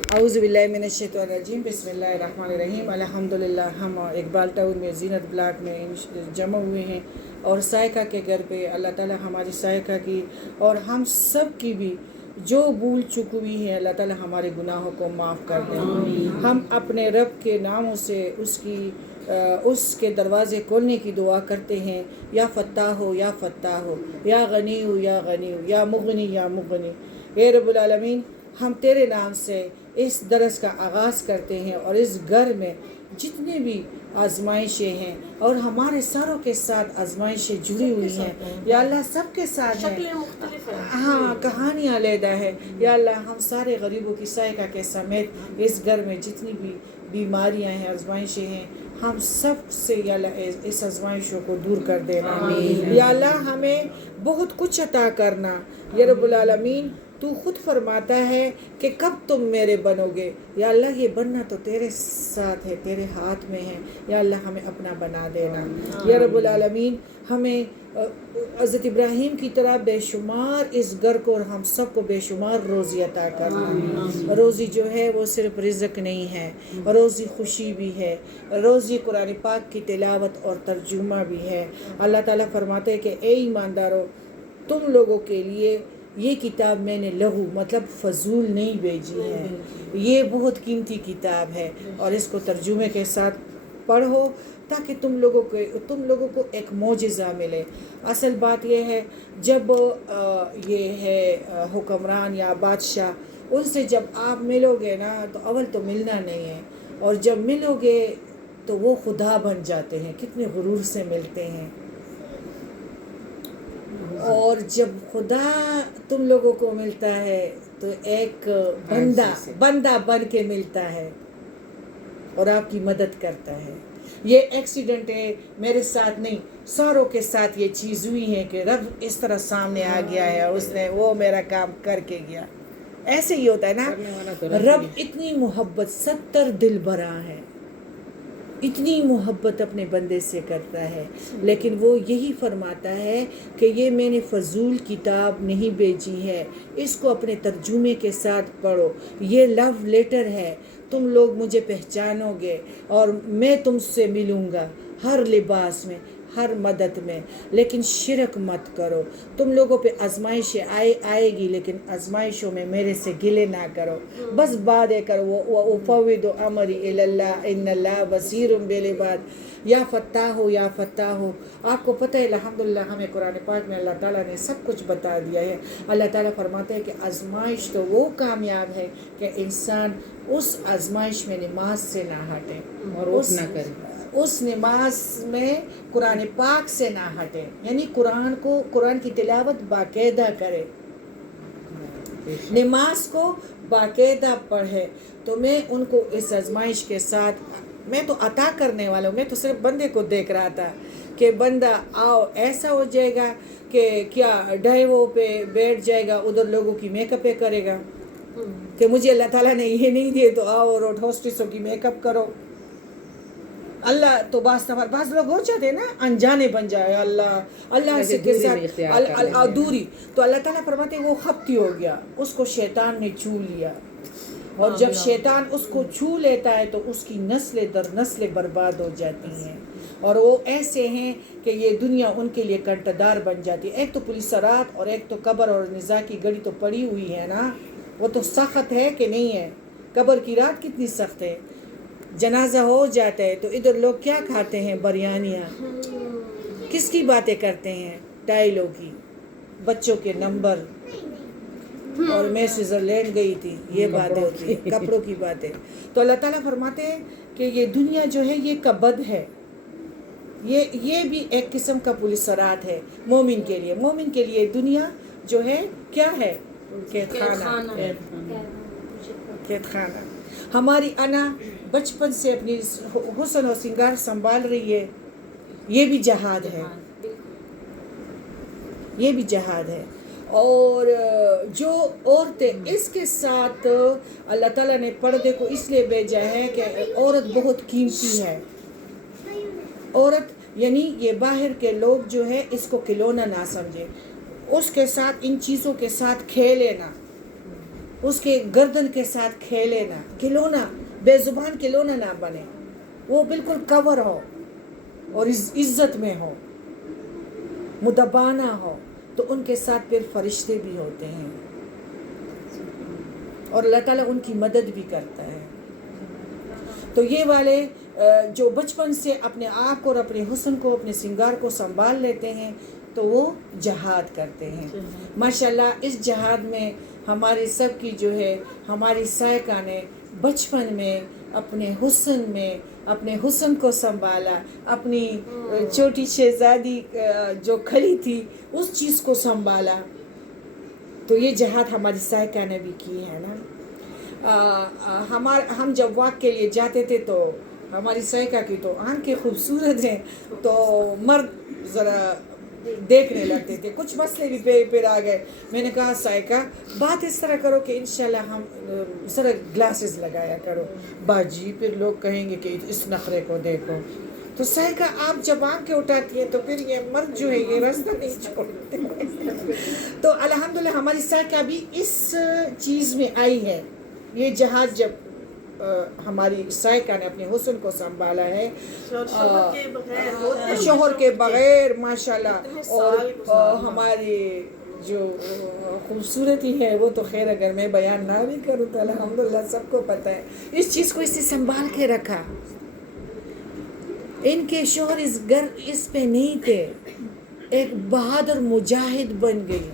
اعوذ باللہ من الشیطان الرجیم، بسم اللہ الرحمن الرحیم۔ الحمدللہ ہم اقبال ٹاؤن میں زینت بلاک میں جمع ہوئے ہیں اور سائقہ کے گھر پہ اللہ تعالی ہماری سائقہ کی اور ہم سب کی بھی جو بھول چک ہوئی ہے اللہ تعالی ہمارے گناہوں کو معاف کر دیں۔ ہم اپنے رب کے ناموں سے اس کے دروازے کھولنے کی دعا کرتے ہیں، یا فتاح ہو یا فتاح ہو، یا غنی ہو یا غنی ہو، یا مغنی یا مغنی۔ اے رب العالمین، ہم تیرے نام سے اس درس کا آغاز کرتے ہیں اور اس گھر میں جتنے بھی آزمائشیں ہیں اور ہمارے ساروں کے ساتھ آزمائشیں جڑی ہوئی ہیں یا اللہ سب کے ساتھ ہیں، ہاں کہانیاں علیحدہ ہے یا اللہ، ہم سارے غریبوں کی سائقہ کے سمیت اس گھر میں جتنی بھی بیماریاں ہیں آزمائشیں ہیں ہم سب سے یا اللہ اس آزمائشوں کو دور کر دینا یا اللہ، ہمیں بہت کچھ عطا کرنا یا رب العالمین۔ تو خود فرماتا ہے کہ کب تم میرے بنو گے یا اللہ، یہ بننا تو تیرے ساتھ ہے، تیرے ہاتھ میں ہے یا اللہ، ہمیں اپنا بنا دینا یا رب العالمین۔ ہمیں حضرت ابراہیم کی طرح بے شمار اس گھر کو اور ہم سب کو بے شمار روزی عطا کرنا۔ روزی جو ہے وہ صرف رزق نہیں ہے، روزی خوشی بھی ہے، روزی قرآن پاک کی تلاوت اور ترجمہ بھی ہے۔ اللہ تعالیٰ فرماتے ہیں کہ اے ایماندارو، تم لوگوں کے لیے یہ کتاب میں نے لغو مطلب فضول نہیں بھیجی ہے، یہ بہت قیمتی کتاب ہے اور اس کو ترجمے کے ساتھ پڑھو تاکہ تم لوگوں کو ایک معجزہ ملے۔ اصل بات یہ ہے، جب یہ ہے حکمران یا بادشاہ، ان سے جب آپ ملو گے نا تو اول تو ملنا نہیں ہے، اور جب ملو گے تو وہ خدا بن جاتے ہیں، کتنے غرور سے ملتے ہیں۔ اور جب خدا تم لوگوں کو ملتا ہے تو ایک بندہ بن کے ملتا ہے اور آپ کی مدد کرتا ہے۔ یہ ایکسیڈنٹ ہے میرے ساتھ نہیں، ساروں کے ساتھ یہ چیز ہوئی ہے کہ رب اس طرح سامنے آ گیا ہے، اس نے وہ میرا کام کر کے گیا۔ ایسے ہی ہوتا ہے نا، رب اتنی محبت 70 دل بھرا ہے، اتنی محبت اپنے بندے سے کرتا ہے، لیکن وہ یہی فرماتا ہے کہ یہ میں نے فضول کتاب نہیں بھیجی ہے، اس کو اپنے ترجمے کے ساتھ پڑھو، یہ لو لیٹر ہے، تم لوگ مجھے پہچانو گے اور میں تم سے ملوں گا ہر لباس میں، ہر مدد میں، لیکن شرک مت کرو۔ تم لوگوں پہ آزمائشیں آئے گی، لیکن آزمائشوں میں میرے سے گلے نہ کرو، بس باتیں کرو۔ وَأُفَوِّضُ أَمْرِي إِلَى اللَّهِ إِنَّ اللَّهَ بَصِيرٌ بِالْعِبَادِ۔ یا فتاح ہو یا فتاح ہو، آپ کو پتہ ہے الحمدللہ ہمیں قرآن پاک میں اللہ تعالیٰ نے سب کچھ بتا دیا ہے۔ اللہ تعالیٰ فرماتے ہیں کہ آزمائش تو وہ کامیاب ہے کہ انسان اس آزمائش میں نماز سے نہ ہٹے اور اس نماز میں قرآن پاک سے نہ ہٹے، یعنی قرآن کی تلاوت باقاعدہ کرے، نماز کو باقاعدہ پڑھے۔ تو میں ان کو اس آزمائش کے ساتھ، میں تو عطا کرنے والا ہوں، میں تو صرف بندے کو دیکھ رہا تھا کہ بندہ آؤ ایسا ہو جائے گا کہ کیا ڈھائیو پہ بیٹھ جائے گا، ادھر لوگوں کی میک اپیں کرے گا کہ مجھے اللہ تعالیٰ نے یہ نہیں دیے تو آؤ اور ہوسٹسوں کی میک اپ کرو۔ اللہ تو بعض لوگ ہو جاتے ہیں نا، انجانے بن جائے اللہ سے کے ساتھ دوری، تو اللہ تعالیٰ فرماتے ہیں وہ خپتی ہو گیا، اس کو شیطان نے چھو لیا، اور جب شیطان اس کو چھو لیتا ہے تو اس کی نسلیں در نسلیں برباد ہو جاتی ہیں، اور وہ ایسے ہیں کہ یہ دنیا ان کے لیے کنٹدار بن جاتی ہے۔ ایک تو پولیس رات اور ایک تو قبر اور نزاع کی گھڑی تو پڑی ہوئی ہے نا، وہ تو سخت ہے کہ نہیں ہے؟ قبر کی رات کتنی سخت ہے، جنازہ ہو جاتا ہے تو ادھر لوگ کیا کھاتے ہیں؟ بریانیاں، کس کی باتیں کرتے ہیں؟ ٹائلوں کی، بچوں کے نمبر، اور میں سوئٹزرلینڈ گئی تھی، یہ باتیں ہوتی ہیں، کپڑوں کی باتیں۔ تو اللہ تعالیٰ فرماتے ہیں کہ یہ دنیا جو ہے یہ کبد ہے، یہ بھی ایک قسم کا پولیس رات ہے مومن کے لیے دنیا جو ہے کیا ہے؟ قید خانہ۔ ہماری انا بچپن سے اپنی حسن و سنگار سنبھال رہی ہے، یہ بھی جہاد ہے، یہ بھی جہاد ہے۔ اور جو عورتیں اس کے ساتھ، اللہ تعالیٰ نے پردے کو اس لیے بھیجا ہے کہ عورت بہت قیمتی ہے، عورت یعنی یہ باہر کے لوگ جو ہے اس کو کھلونا نہ سمجھے، اس کے ساتھ ان چیزوں کے ساتھ کھیلے نا، اس کے گردن کے ساتھ کھیلے نہ، کھلونا، بے زبان کھلونا نہ بنے، وہ بالکل کور ہو اور عزت میں ہو، مدبانہ ہو، تو ان کے ساتھ پھر فرشتے بھی ہوتے ہیں اور اللہ تعالیٰ ان کی مدد بھی کرتا ہے۔ تو یہ والے جو بچپن سے اپنے آپ کو اور اپنے حسن کو، اپنے سنگار کو سنبھال لیتے ہیں تو وہ جہاد کرتے ہیں۔ ماشاءاللہ اس جہاد میں ہمارے سب کی جو ہے، ہماری سائقہ نے بچپن میں اپنے حسن کو سنبھالا، اپنی چھوٹی شہزادی جو کھڑی تھی اس چیز کو سنبھالا، تو یہ جہاد ہماری سائقہ نے بھی کی ہے نا۔ ہم جب واک کے لیے جاتے تھے تو ہماری سائقہ کی تو آنکھیں خوبصورت ہیں، تو مرد ذرا دیکھنے لگتے تھے، کچھ مسئلے بھی پھر آ گئے۔ میں نے کہا سائقہ بات اس طرح کرو کہ انشاءاللہ ہم ذرا گلاسز لگایا کرو، باجی پھر لوگ کہیں گے کہ اس نخرے کو دیکھو۔ تو سائقہ آپ جب آنکھیں اٹھاتی ہیں تو پھر یہ مرد جو ہے یہ راستہ نہیں چھوڑتے۔ تو الحمدللہ ہماری سائقہ بھی اس چیز میں آئی ہے۔ یہ جہاد جب ہماری سائقہ نے اپنے حسن کو سنبھالا ہے شوہر کے بغیر ماشاءاللہ، اور ہماری جو خوبصورتی ہے وہ تو خیر اگر میں بیان نہ بھی کروں تو الحمدللہ سب کو پتہ ہے، اس چیز کو اس نے سنبھال کے رکھا۔ ان کے شوہر اس پہ نہیں تھے، ایک بہادر مجاہد بن گئی،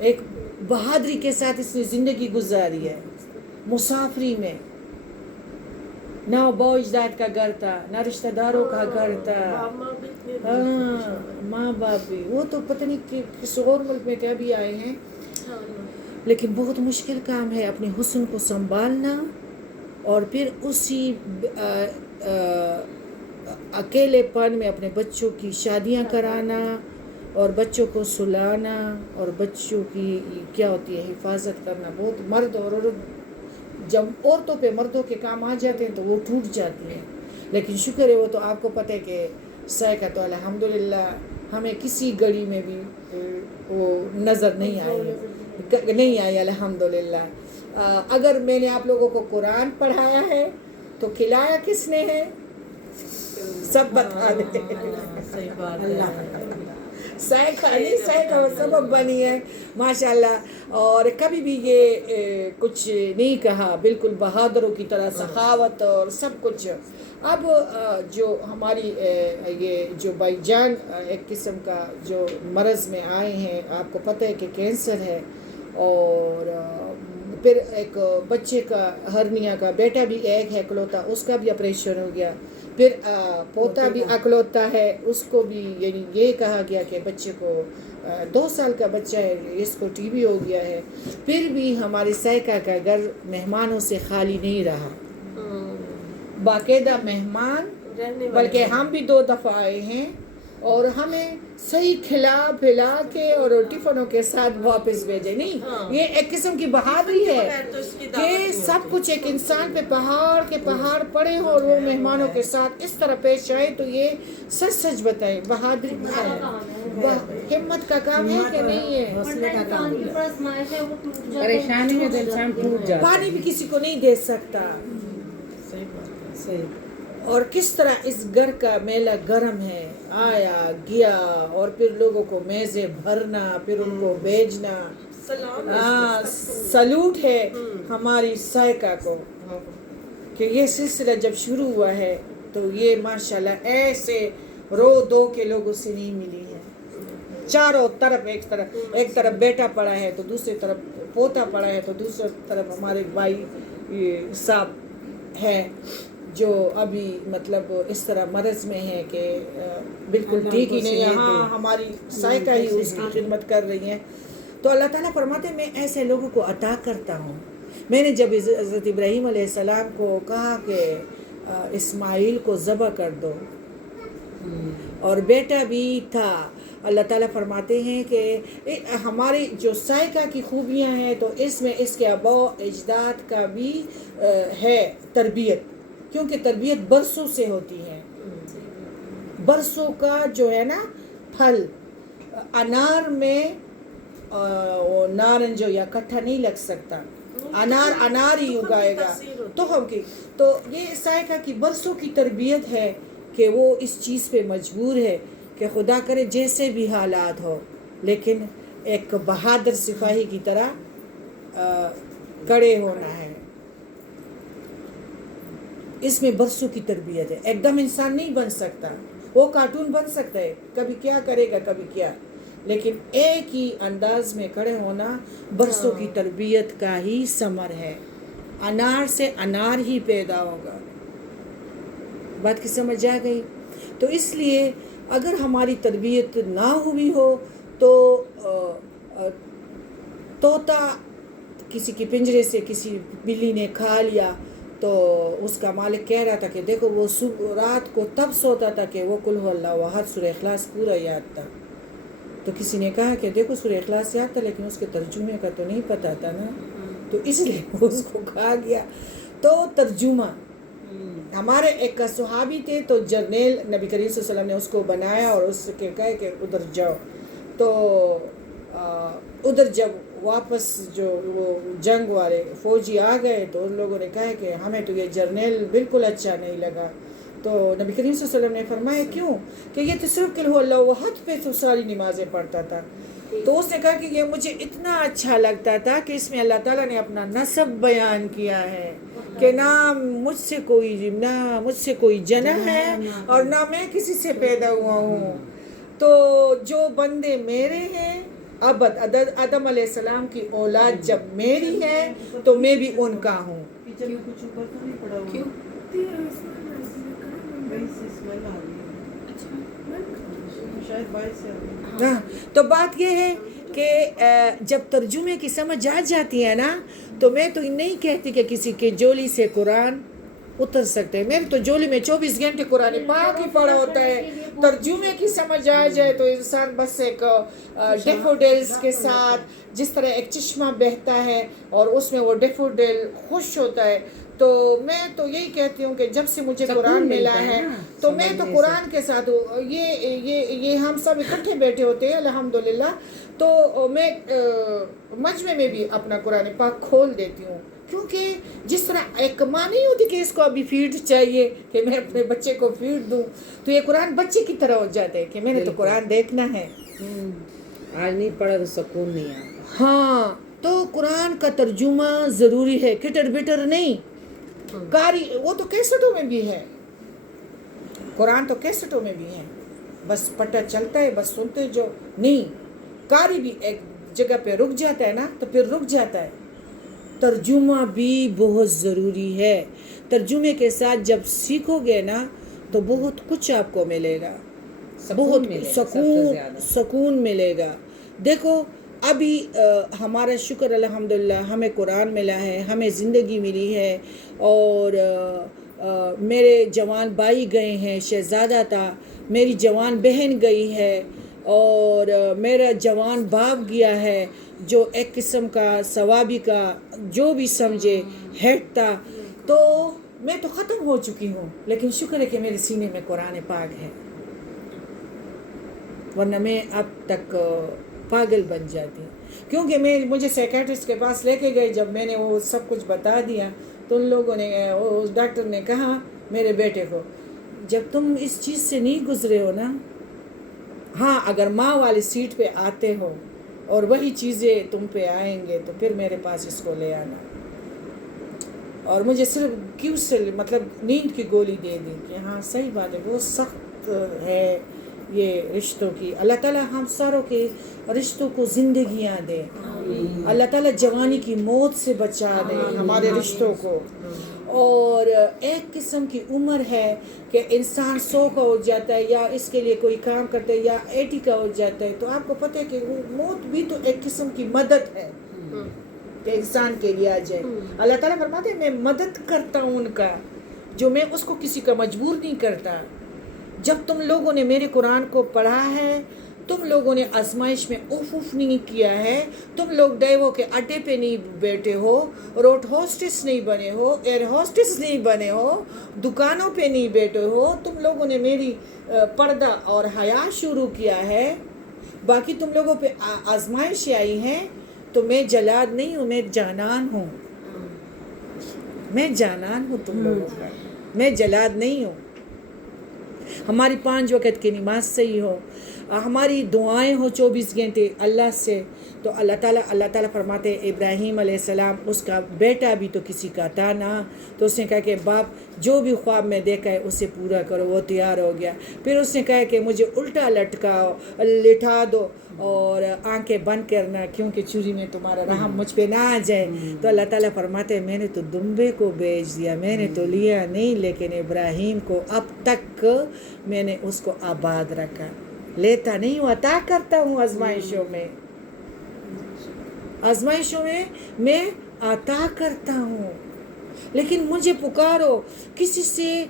ایک بہادری کے ساتھ اس نے زندگی گزاری ہے، مسافری میں، نہ باو اجداد کا گھر تھا، نہ رشتہ داروں کا گھر تھا، ماں باپ بھی، وہ تو پتہ نہیں کس اور ملک میں کیا بھی آئے ہیں، لیکن بہت مشکل کام ہے اپنے حسن کو سنبھالنا، اور پھر اسی اکیلے پن میں اپنے بچوں کی شادیاں کرانا اور بچوں کو سلانا اور بچوں کی کیا ہوتی ہے حفاظت کرنا، بہت مرد اور عورت جب عورتوں پہ مردوں کے کام آ جاتے ہیں تو وہ ٹوٹ جاتی ہیں، لیکن شکر ہے وہ تو آپ کو پتہ ہے کہ سائقہ تو الحمدللہ ہمیں کسی گھڑی میں بھی وہ نظر نہیں آئی الحمدللہ۔ اگر میں نے آپ لوگوں کو قرآن پڑھایا ہے تو کھلایا کس نے ہے؟ سب بتا دیں، سائقہ سبب بنی ہے ماشاءاللہ، اور کبھی بھی یہ کچھ نہیں کہا، بالکل بہادروں کی طرح سخاوت اور سب کچھ۔ اب جو ہماری یہ جو بھائی جان ایک قسم کا جو مرض میں آئے ہیں، آپ کو پتہ ہے کہ کینسر ہے، اور پھر ایک بچے کا ہرنیا کا بیٹا بھی ایک ہے اکلوتا، اس کا بھی آپریشن ہو گیا، پھر پوتا بھی اکلوتا ہے، اس کو بھی یعنی یہ کہا گیا کہ بچے کو 2 سال کا بچہ ہے، اس کو ٹی بی ہو گیا ہے، پھر بھی ہماری سائقہ کا گھر مہمانوں سے خالی نہیں رہا، باقاعدہ مہمان، بلکہ ہم بھی 2 دفعہ آئے ہیں اور ہمیں صحیح کھلا پھلا کے اور ٹفنوں کے ساتھ واپس بھیجے۔ نہیں، یہ ایک قسم کی بہادری ہے کہ سب کچھ ایک انسان پہ پہاڑ کے پہاڑ پڑے ہو اور وہ مہمانوں کے ساتھ اس طرح پیش آئے، تو یہ سچ بتائیں بہادری ہے، ہمت کا کام ہے کہ نہیں ہے؟ پریشانی میں تو انسان ٹوٹ جاتا ہے، پانی بھی کسی کو نہیں دے سکتا، اور کس طرح اس گھر کا میلہ گرم ہے، آیا گیا، اور پھر لوگوں کو میزیں بھرنا، پھر ان کو بھیجنا، سلوٹ ہے ہماری سائقہ کو کہ یہ سلسلہ جب شروع ہوا ہے تو یہ ماشاءاللہ ایسے رو دو کے لوگوں سے نہیں ملی ہے، چاروں طرف ایک طرف بیٹا پڑا ہے تو دوسری طرف پوتا پڑا ہے، تو دوسری طرف ہمارے بھائی صاحب ہے جو ابھی مطلب اس طرح مرض میں ہے کہ بالکل ٹھیک ہی نہیں ہے، ہاں ہماری سائقہ ہی اس کی خدمت کر رہی ہیں۔ تو اللہ تعالیٰ فرماتے ہیں میں ایسے لوگوں کو عطا کرتا ہوں۔ میں نے جب حضرت ابراہیم علیہ السلام کو کہا کہ اسماعیل کو ذبح کر دو، اور بیٹا بھی تھا، اللہ تعالیٰ فرماتے ہیں کہ ہماری جو سائقہ کی خوبیاں ہیں تو اس میں اس کے آباء و اجداد کا بھی ہے تربیت، کیونکہ تربیت برسوں سے ہوتی ہے، برسوں کا جو ہے نا پھل، انار میں وہ نارنجو یا کٹھا نہیں لگ سکتا، انار ہی اگائے گا تخم کی. تو یہ سائقہ کی برسوں کی تربیت ہے کہ وہ اس چیز پہ مجبور ہے کہ خدا کرے جیسے بھی حالات ہو لیکن ایک بہادر سپاہی کی طرح کڑے ہونا ہے. اس میں برسوں کی تربیت ہے. ایک دم انسان نہیں بن سکتا. وہ کارٹون بن سکتا ہے، کبھی کیا کرے گا کبھی کیا، لیکن ایک ہی انداز میں کھڑے ہونا برسوں کی تربیت کا ہی ثمر ہے. انار سے انار ہی پیدا ہوگا. بات کی سمجھ آ گئی؟ تو اس لیے اگر ہماری تربیت نہ ہوئی ہو تو طوطا کسی کی پنجرے سے کسی بلی نے کھا لیا تو اس کا مالک کہہ رہا تھا کہ دیکھو وہ رات کو تب سوتا تھا کہ وہ قل هو اللہ احد سورہ اخلاص پورا یاد تھا. تو کسی نے کہا کہ دیکھو سورہ اخلاص یاد تھا لیکن اس کے ترجمے کا تو نہیں پتا تھا نا، تو اس لیے اس کو کھا گیا. تو ترجمہ ہمارے ایک صحابی تھے تو جرنیل نبی کریم صلی اللہ علیہ وسلم نے اس کو بنایا اور اس کے کہے کہ ادھر جاؤ. تو ادھر جب واپس جو وہ جنگ والے فوجی آ گئے تو ان لوگوں نے کہا کہ ہمیں تو یہ جرنیل بالکل اچھا نہیں لگا. تو نبی کریم صلی اللہ علیہ وسلم نے فرمایا کیوں؟ کہ یہ تو صرف قل هو اللہ احد پہ تو ساری نمازیں پڑھتا تھا. تو اس نے کہا کہ یہ مجھے اتنا اچھا لگتا تھا کہ اس میں اللہ تعالیٰ نے اپنا نسب بیان کیا ہے کہ نہ مجھ سے کوئی جنا ہے اور نہ میں کسی سے پیدا ہوا ہوں. تو جو بندے میرے ہیں آدم علیہ السلام کی اولاد جب میری ہے تو میں بھی ان کا ہوں. تو بات یہ ہے کہ جب ترجمے کی سمجھ آ جاتی ہے نا تو میں تو نہیں کہتی کہ کسی کے جولی سے قرآن اتر سکتے. میرے تو جولی میں 24 گھنٹے قرآن پاک ہی پڑھا ہوتا ہے. ترجمے کی سمجھ آ جائے تو انسان بس ایک ڈیفوڈیلز کے ساتھ جس طرح ایک چشمہ بہتا ہے اور اس میں وہ ڈیفوڈیل خوش ہوتا ہے. تو میں تو یہی کہتی ہوں کہ جب سے مجھے قرآن ملا ہے تو میں تو قرآن کے ساتھ ہوں. یہ ہم سب اکٹھے بیٹھے ہوتے ہیں الحمدللہ. تو میں مجمع میں بھی اپنا قرآن پاک کھول دیتی ہوں کیونکہ جس طرح ایک ماں نہیں ہوتی کہ اس کو ابھی فیڈ چاہیے کہ میں اپنے بچے کو فیڈ دوں، تو یہ قرآن بچے کی طرح ہو جاتے ہیں کہ میں نے تو قرآن دیکھنا ہے. آج نہیں پڑھا تو سکون نہیں آتا. ہاں تو قرآن کا ترجمہ ضروری ہے، کٹر بٹر نہیں. کاری وہ تو کیسٹوں میں بھی ہے، قرآن تو کیسٹوں میں بھی ہے، بس پتہ چلتا ہے بس سنتے جو نہیں. کاری بھی ایک جگہ پہ رک جاتا ہے نا تو پھر رک جاتا ہے. ترجمہ بھی بہت ضروری ہے. ترجمے کے ساتھ جب سیکھو گے نا تو بہت کچھ آپ کو ملے گا، بہت سکون ملے گا. دیکھو ابھی ہمارا شکر الحمدللہ ہمیں قرآن ملا ہے، ہمیں زندگی ملی ہے اور میرے جوان بھائی گئے ہیں، شہزادہ تھا، میری جوان بہن گئی ہے اور میرا جوان باپ گیا ہے جو ایک قسم کا ثوابی کا جو بھی سمجھے ہیڈ تھا. تو میں تو ختم ہو چکی ہوں لیکن شکر ہے کہ میرے سینے میں قرآن پاک ہے، ورنہ میں اب تک پاگل بن جاتی. کیونکہ مجھے سائیکیٹرسٹ کے پاس لے کے گئے، جب میں نے وہ سب کچھ بتا دیا تو ان لوگوں نے اس ڈاکٹر نے کہا میرے بیٹے کو جب تم اس چیز سے نہیں گزرے ہو نا، ہاں اگر ماں والی سیٹ پہ آتے ہو اور وہی چیزیں تم پہ آئیں گے تو پھر میرے پاس اس کو لے آنا. اور مجھے صرف مطلب نیند کی گولی دے دی کہ ہاں صحیح بات ہے، وہ سخت ہے یہ رشتوں کی. اللہ تعالیٰ ہم ساروں کے رشتوں کو زندگیاں دے، اللہ تعالیٰ جوانی کی موت سے بچا دے ہمارے رشتوں کو. اور ایک قسم کی عمر ہے کہ انسان 100 کا ہو جاتا ہے یا اس کے لیے کوئی کام کرتا ہے یا 80 کا ہو جاتا ہے تو آپ کو پتہ ہے کہ وہ موت بھی تو ایک قسم کی مدد ہے کہ انسان کے لیے آ جائے. اللہ تعالیٰ فرماتے ہیں میں مدد کرتا ہوں ان کا، جو میں اس کو کسی کا مجبور نہیں کرتا. جب تم لوگوں نے میرے قرآن کو پڑھا ہے، تم لوگوں نے آزمائش میں اف نہیں کیا ہے، تم لوگ ڈیووں کے اڈے پہ نہیں بیٹھے ہو، روڈ ہوسٹس نہیں بنے ہو، ایئر ہوسٹس نہیں بنے ہو، دکانوں پہ نہیں بیٹھے ہو، تم لوگوں نے میری پردہ اور حیا شروع کیا ہے. باقی تم لوگوں پہ آزمائشیں آئی ہیں تو میں جلاد نہیں ہوں، میں جانان ہوں، میں جانان ہوں تم لوگوں کا، میں جلاد نہیں ہوں۔ ہماری 5 وقت کی نماز صحیح ہو، ہماری دعائیں ہو 24 گھنٹے اللہ سے، تو اللہ تعالیٰ فرماتے ہیں ابراہیم علیہ السلام اس کا بیٹا بھی تو کسی کا تھا نا، تو اس نے کہا کہ باپ جو بھی خواب میں دیکھا ہے اسے پورا کرو، وہ تیار ہو گیا۔ پھر اس نے کہا کہ مجھے الٹا لٹھا دو اور آنکھیں بند کرنا کیونکہ چوری میں تمہارا رحم مجھ پہ نہ آ جائے۔ تو اللہ تعالیٰ فرماتے ہیں میں نے تو دمبے کو بیچ دیا، میں نے تو لیا نہیں، لیکن ابراہیم کو اب تک میں نے اس کو آباد رکھا، لیتا نہیں ہوں، عطا کرتا ہوں آزمائشوں میں، آزمائشوں میں میں عطا کرتا ہوں، لیکن مجھے پکارو۔ کسی سے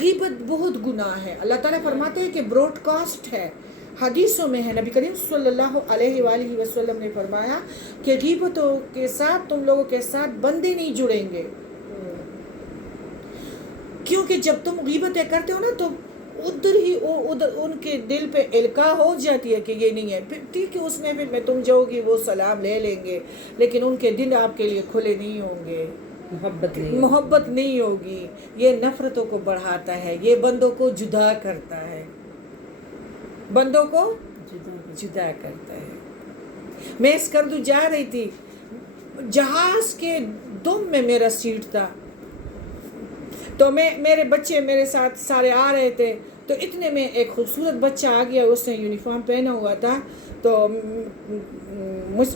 غیبت بہت گناہ ہے، اللہ تعالیٰ فرماتے ہیں کہ براڈ کاسٹ ہے، حدیثوں میں ہے، نبی کریم صلی اللہ علیہ وآلہ وسلم نے فرمایا کہ غیبتوں کے ساتھ تم لوگوں کے ساتھ بندے نہیں جڑیں گے، کیونکہ جب تم غیبتیں کرتے ہو نا تو ادھر ان کے دل پہ القاء ہو جاتی ہے کہ یہ نہیں ہے، پھر ٹھیک ہے اس میں پھر میں تم جاؤ گی وہ سلام لے لیں گے، لیکن ان کے دل آپ کے لیے کھلے نہیں ہوں گے، محبت نہیں ہوگی، یہ نفرتوں کو بڑھاتا ہے، یہ بندوں کو جدا کرتا ہے، بندوں کو جدا کرتا ہے۔ میں اسکردو جا رہی تھی، جہاز کے دم میں میرا سیٹ تھا، تو میرے بچے میرے ساتھ سارے آ رہے تھے، تو اتنے میں ایک خوبصورت بچہ آ گیا، اس نے یونیفارم پہنا ہوا تھا، تو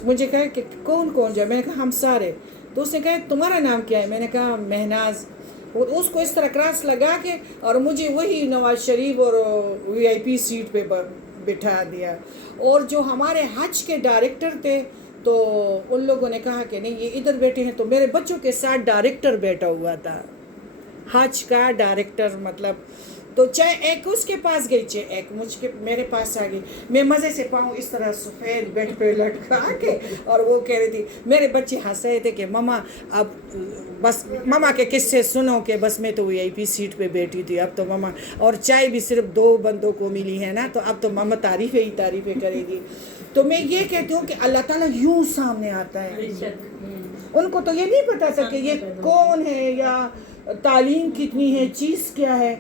مجھے کہا کہ کون جائے، میں نے کہا ہم سارے، تو اس نے کہا تمہارا نام کیا ہے، میں نے کہا مہناز، اس کو اس طرح کراس لگا کے اور مجھے وہی نواز شریف اور VIP سیٹ پہ بٹھا دیا، اور جو ہمارے حج کے ڈائریکٹر تھے تو ان لوگوں نے کہا کہ نہیں یہ ادھر بیٹھے ہیں، تو میرے بچوں کے ساتھ ڈائریکٹر بیٹھا ہوا تھا، حج کا ڈائریکٹر، مطلب تو چاہے ایک اس کے پاس گئی، چاہے ایک میرے پاس آ گئی، میں مزے سے پاؤں اس طرح سفید بیڈ پہ لٹکا کے، اور وہ کہہ رہی تھی، میرے بچے ہنس رہے تھے کہ ماما اب بس ماما کے قصے سنو کہ بس میں تو VIP سیٹ پہ بیٹھی تھی، اب تو ماما، اور چائے بھی صرف 2 بندوں کو ملی ہے نا، تو اب تو ماما تعریفیں کرے گی۔ تو میں یہ کہتی ہوں کہ اللہ تعالیٰ یوں سامنے آتا ہے، ان کو تو یہ نہیں پتا تھا کہ یہ کون ہے یا تعلیم کتنی ہے، چیز کیا ہے،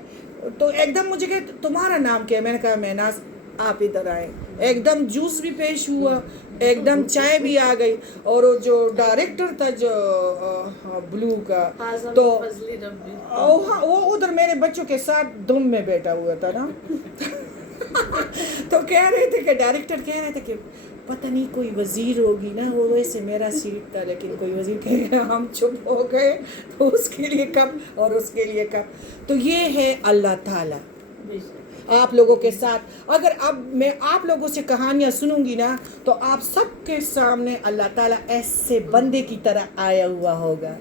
تو ایک دم مجھے کہ تمہارا نام کیا ہے، میں نے کہا مہناز، آپ ادھر آئے، ایک دم جوس بھی پیش ہوا، ایک دم چائے بھی آ گئی، اور جو ڈائریکٹر تھا جو بلو کا، تو وہ ادھر میرے بچوں کے ساتھ دم میں بیٹھا ہوا تھا نا تو کہہ رہے تھے کہ ڈائریکٹر کہہ رہے تھے کہ پتہ نہیں کوئی وزیر ہوگی نا، وہ ویسے میرا سیٹ تھا لیکن کوئی وزیر کہ ہم چپ ہو گئے، تو اس کے لیے کب اور اس کے لیے کب۔ تو یہ ہے اللہ تعالیٰ آپ لوگوں کے ساتھ۔ اگر اب میں آپ لوگوں سے کہانیاں سنوں گی نا تو آپ سب کے سامنے اللہ تعالیٰ ایسے بندے کی طرح آیا ہوا ہوگا،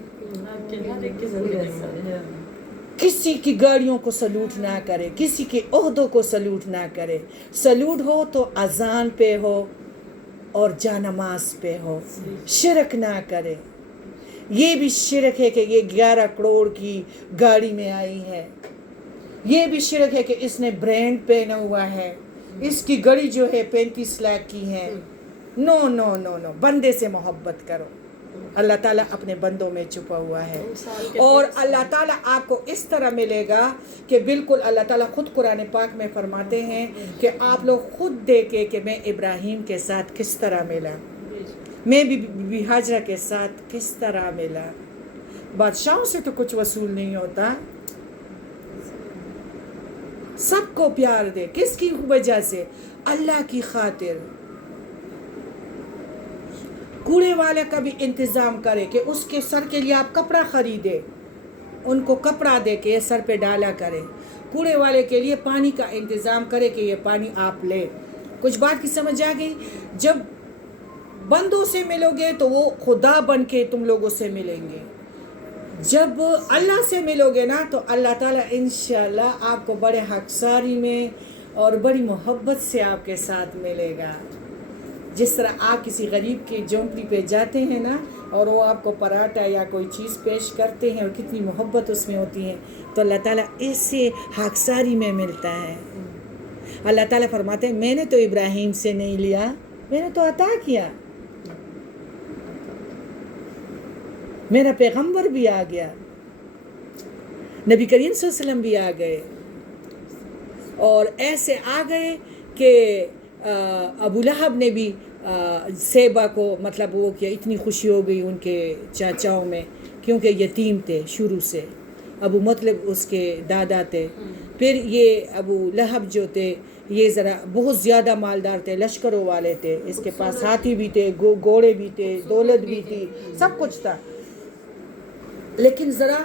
کسی کی گاڑیوں کو سلوٹ نہ کرے، کسی کے عہدوں کو سلوٹ نہ کرے، سلوٹ ہو تو اذان پہ ہو اور جانماز پہ ہو، شرک نہ کرے۔ یہ بھی شرک ہے کہ یہ 11 کروڑ کی گاڑی میں آئی ہے، یہ بھی شرک ہے کہ اس نے برینڈ پہنا ہوا ہے، اس کی گاڑی جو ہے 35 لاکھ کی ہے۔ نو نو نو نو، بندے سے محبت کرو، اللہ تعالیٰ اپنے بندوں میں چھپا ہوا ہے، اور اللہ تعالیٰ آپ کو اس طرح ملے گا کہ بالکل اللہ تعالیٰ خود قرآن پاک میں فرماتے ہیں کہ آپ لوگ خود دیکھیں کہ میں ابراہیم کے ساتھ کس طرح ملا، میں بھی حاجرہ کے ساتھ کس طرح ملا۔ بادشاہوں سے تو کچھ وصول نہیں ہوتا، سب کو پیار دے، کس کی وجہ سے؟ اللہ کی خاطر۔ کوڑے والے کا بھی انتظام کرے کہ اس کے سر کے لیے آپ کپڑا خریدے، ان کو کپڑا دے کے یہ سر پہ ڈالا کرے، کوڑے والے کے لیے پانی کا انتظام کرے کہ یہ پانی آپ لے۔ کچھ بات کی سمجھ آ گئی؟ جب بندوں سے ملو گے تو وہ خدا بن کے تم لوگوں سے ملیں گے، جب اللہ سے ملو گے نا تو اللہ تعالیٰ انشاءاللہ آپ کو بڑے حقساری میں اور بڑی محبت سے آپ کے ساتھ ملے گا۔ جس طرح آپ کسی غریب کی جھونپڑی پہ جاتے ہیں نا اور وہ آپ کو پراٹھا یا کوئی چیز پیش کرتے ہیں اور کتنی محبت اس میں ہوتی ہے، تو اللہ تعالیٰ اس سے حقساری میں ملتا ہے۔ اللہ تعالیٰ فرماتے ہیں میں نے تو ابراہیم سے نہیں لیا، میں نے تو عطا کیا، میرا پیغمبر بھی آ گیا، نبی کریم صلی اللہ علیہ وسلم بھی آ گئے، اور ایسے آ گئے کہ ابو لہب نے بھی سیبا کو مطلب وہ کیا، اتنی خوشی ہو گئی ان کے چاچاؤں میں، کیونکہ یتیم تھے شروع سے، ابو مطلب اس کے دادا تھے، پھر یہ ابو لہب جو تھے یہ ذرا بہت زیادہ مالدار تھے، لشکروں والے تھے، اس کے پاس ہاتھی بھی تھے، گھوڑے بھی تھے، دولت بھی تھی، سب کچھ تھا، لیکن ذرا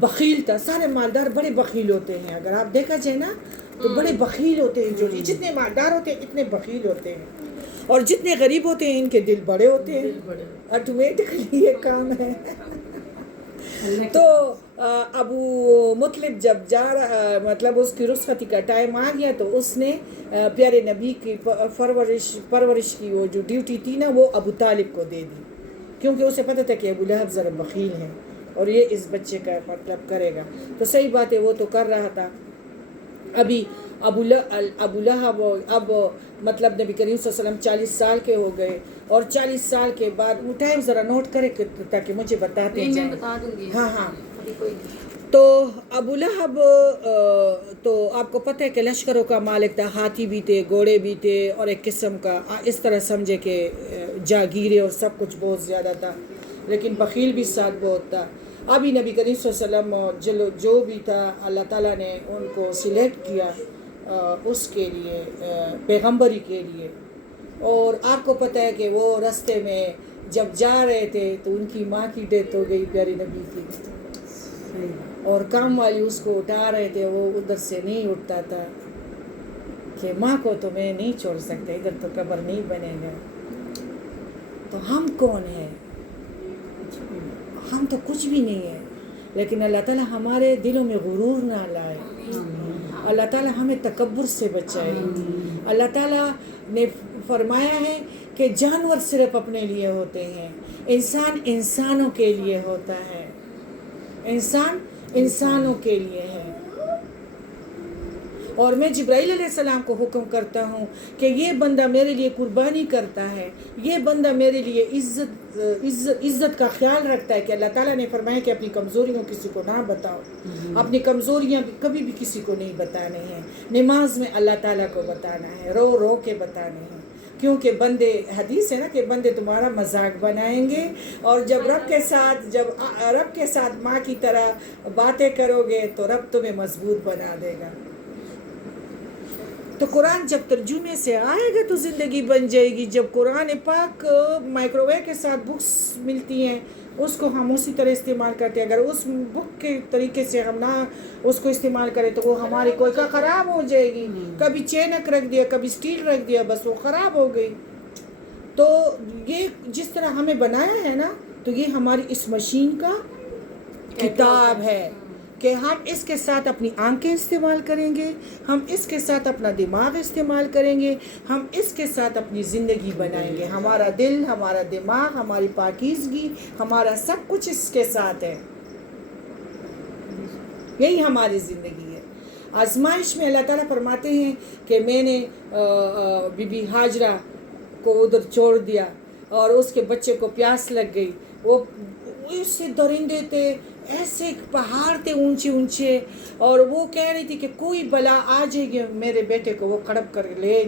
بخیل تھا۔ سارے مالدار بڑے بخیل ہوتے ہیں، اگر آپ دیکھا جائے نا تو بڑے بخیل ہوتے ہیں، جو جتنے مالدار ہوتے ہیں اتنے بخیل ہوتے ہیں، اور جتنے غریب ہوتے ہیں ان کے دل بڑے ہوتے ہیں، آٹومیٹکلی یہ کام ہے۔ تو ابو مطلب جب جا رہا مطلب اس کی رخصتی کا ٹائم آ گیا تو اس نے پیارے نبی کی پرورش کی وہ جو ڈیوٹی تھی نا وہ ابو طالب کو دے دی، کیونکہ اسے پتہ تھا کہ ابو لہب ذرا بخیل ہے اور یہ اس بچے کا مطلب کرے گا، تو صحیح بات ہے وہ تو کر رہا تھا۔ ابھی ابو لہب اب مطلب نبی کریم صلی اللہ علیہ وسلم 40 سال کے ہو گئے، اور 40 سال کے بعد وہ ٹائم ذرا نوٹ کرے تاکہ مجھے بتاتے جائیں۔ میں بتا دوں گی۔ ہاں ہاں، تو ابو لہب تو آپ کو پتہ ہے کہ لشکروں کا مالک تھا، ہاتھی بھی تھے، گھوڑے بھی تھے، اور ایک قسم کا اس طرح سمجھے کہ جاگیرے اور سب کچھ بہت زیادہ تھا، لیکن بخیل بھی ساتھ بہت تھا۔ ابھی نبی کریم صلی اللہ علیہ وسلم جو بھی تھا اللہ تعالیٰ نے ان کو سلیکٹ کیا اس کے لیے، پیغمبری کے لیے، اور آپ کو پتہ ہے کہ وہ راستے میں جب جا رہے تھے تو ان کی ماں کی ڈیتھ ہو گئی پیارے نبی کی، اور کام والی اس کو اٹھا رہے تھے، وہ ادھر سے نہیں اٹھتا تھا کہ ماں کو تو میں نہیں چھوڑ سکتے، ادھر تو قبر نہیں بنے گا۔ تو ہم کون ہیں؟ ہم تو کچھ بھی نہیں ہیں، لیکن اللہ تعالیٰ ہمارے دلوں میں غرور نہ لائے، اللہ تعالیٰ ہمیں تکبر سے بچائے۔ اللہ تعالیٰ نے فرمایا ہے کہ جانور صرف اپنے لیے ہوتے ہیں، انسان انسانوں کے لیے ہوتا ہے، انسان انسانوں کے لیے ہے۔ اور میں جبرائیل علیہ السلام کو حکم کرتا ہوں کہ یہ بندہ میرے لیے قربانی کرتا ہے، یہ بندہ میرے لیے عزت کا خیال رکھتا ہے، کہ اللہ تعالیٰ نے فرمایا کہ اپنی کمزوریوں کسی کو نہ بتاؤ، اپنی کمزوریاں کبھی بھی کسی کو نہیں بتانے ہیں، نماز میں اللہ تعالیٰ کو بتانا ہے، رو رو کے بتانے ہیں، کیونکہ بندے، حدیث ہے نا کہ بندے تمہارا مذاق بنائیں گے، اور جب رب کے ساتھ ماں کی طرح باتیں کرو گے تو رب تمہیں مضبوط بنا دے گا۔ تو قرآن جب ترجمے سے آئے گا تو زندگی بن جائے گی۔ جب قرآن پاک مائکرو ویو کے ساتھ بکس ملتی ہیں اس کو ہم اسی طرح استعمال کرتے ہیں، اگر اس بک کے طریقے سے ہم نہ اس کو استعمال کریں تو وہ ہماری کوئی کا خراب ہو جائے گی، کبھی چینک رکھ دیا، کبھی سٹیل رکھ دیا، بس وہ خراب ہو گئی۔ تو یہ جس طرح ہمیں بنایا ہے نا، تو یہ ہماری اس مشین کا کتاب ہے کہ ہم اس کے ساتھ اپنی آنکھیں استعمال کریں گے، ہم اس کے ساتھ اپنا دماغ استعمال کریں گے، ہم اس کے ساتھ اپنی زندگی بنائیں گے، ہمارا دل، ہمارا دماغ، ہماری پاکیزگی، ہمارا سب کچھ اس کے ساتھ ہے، یہی ہماری زندگی ہے۔ آزمائش میں اللہ تعالیٰ فرماتے ہیں کہ میں نے بی بی ہاجرہ کو ادھر چھوڑ دیا اور اس کے بچے کو پیاس لگ گئی، وہ ایسے درندے تھے، ایسے پہاڑ تھے اونچے اونچے، اور وہ کہہ رہی تھی کہ کوئی بلا آ جائے گی میرے بیٹے کو وہ کڑپ کر لے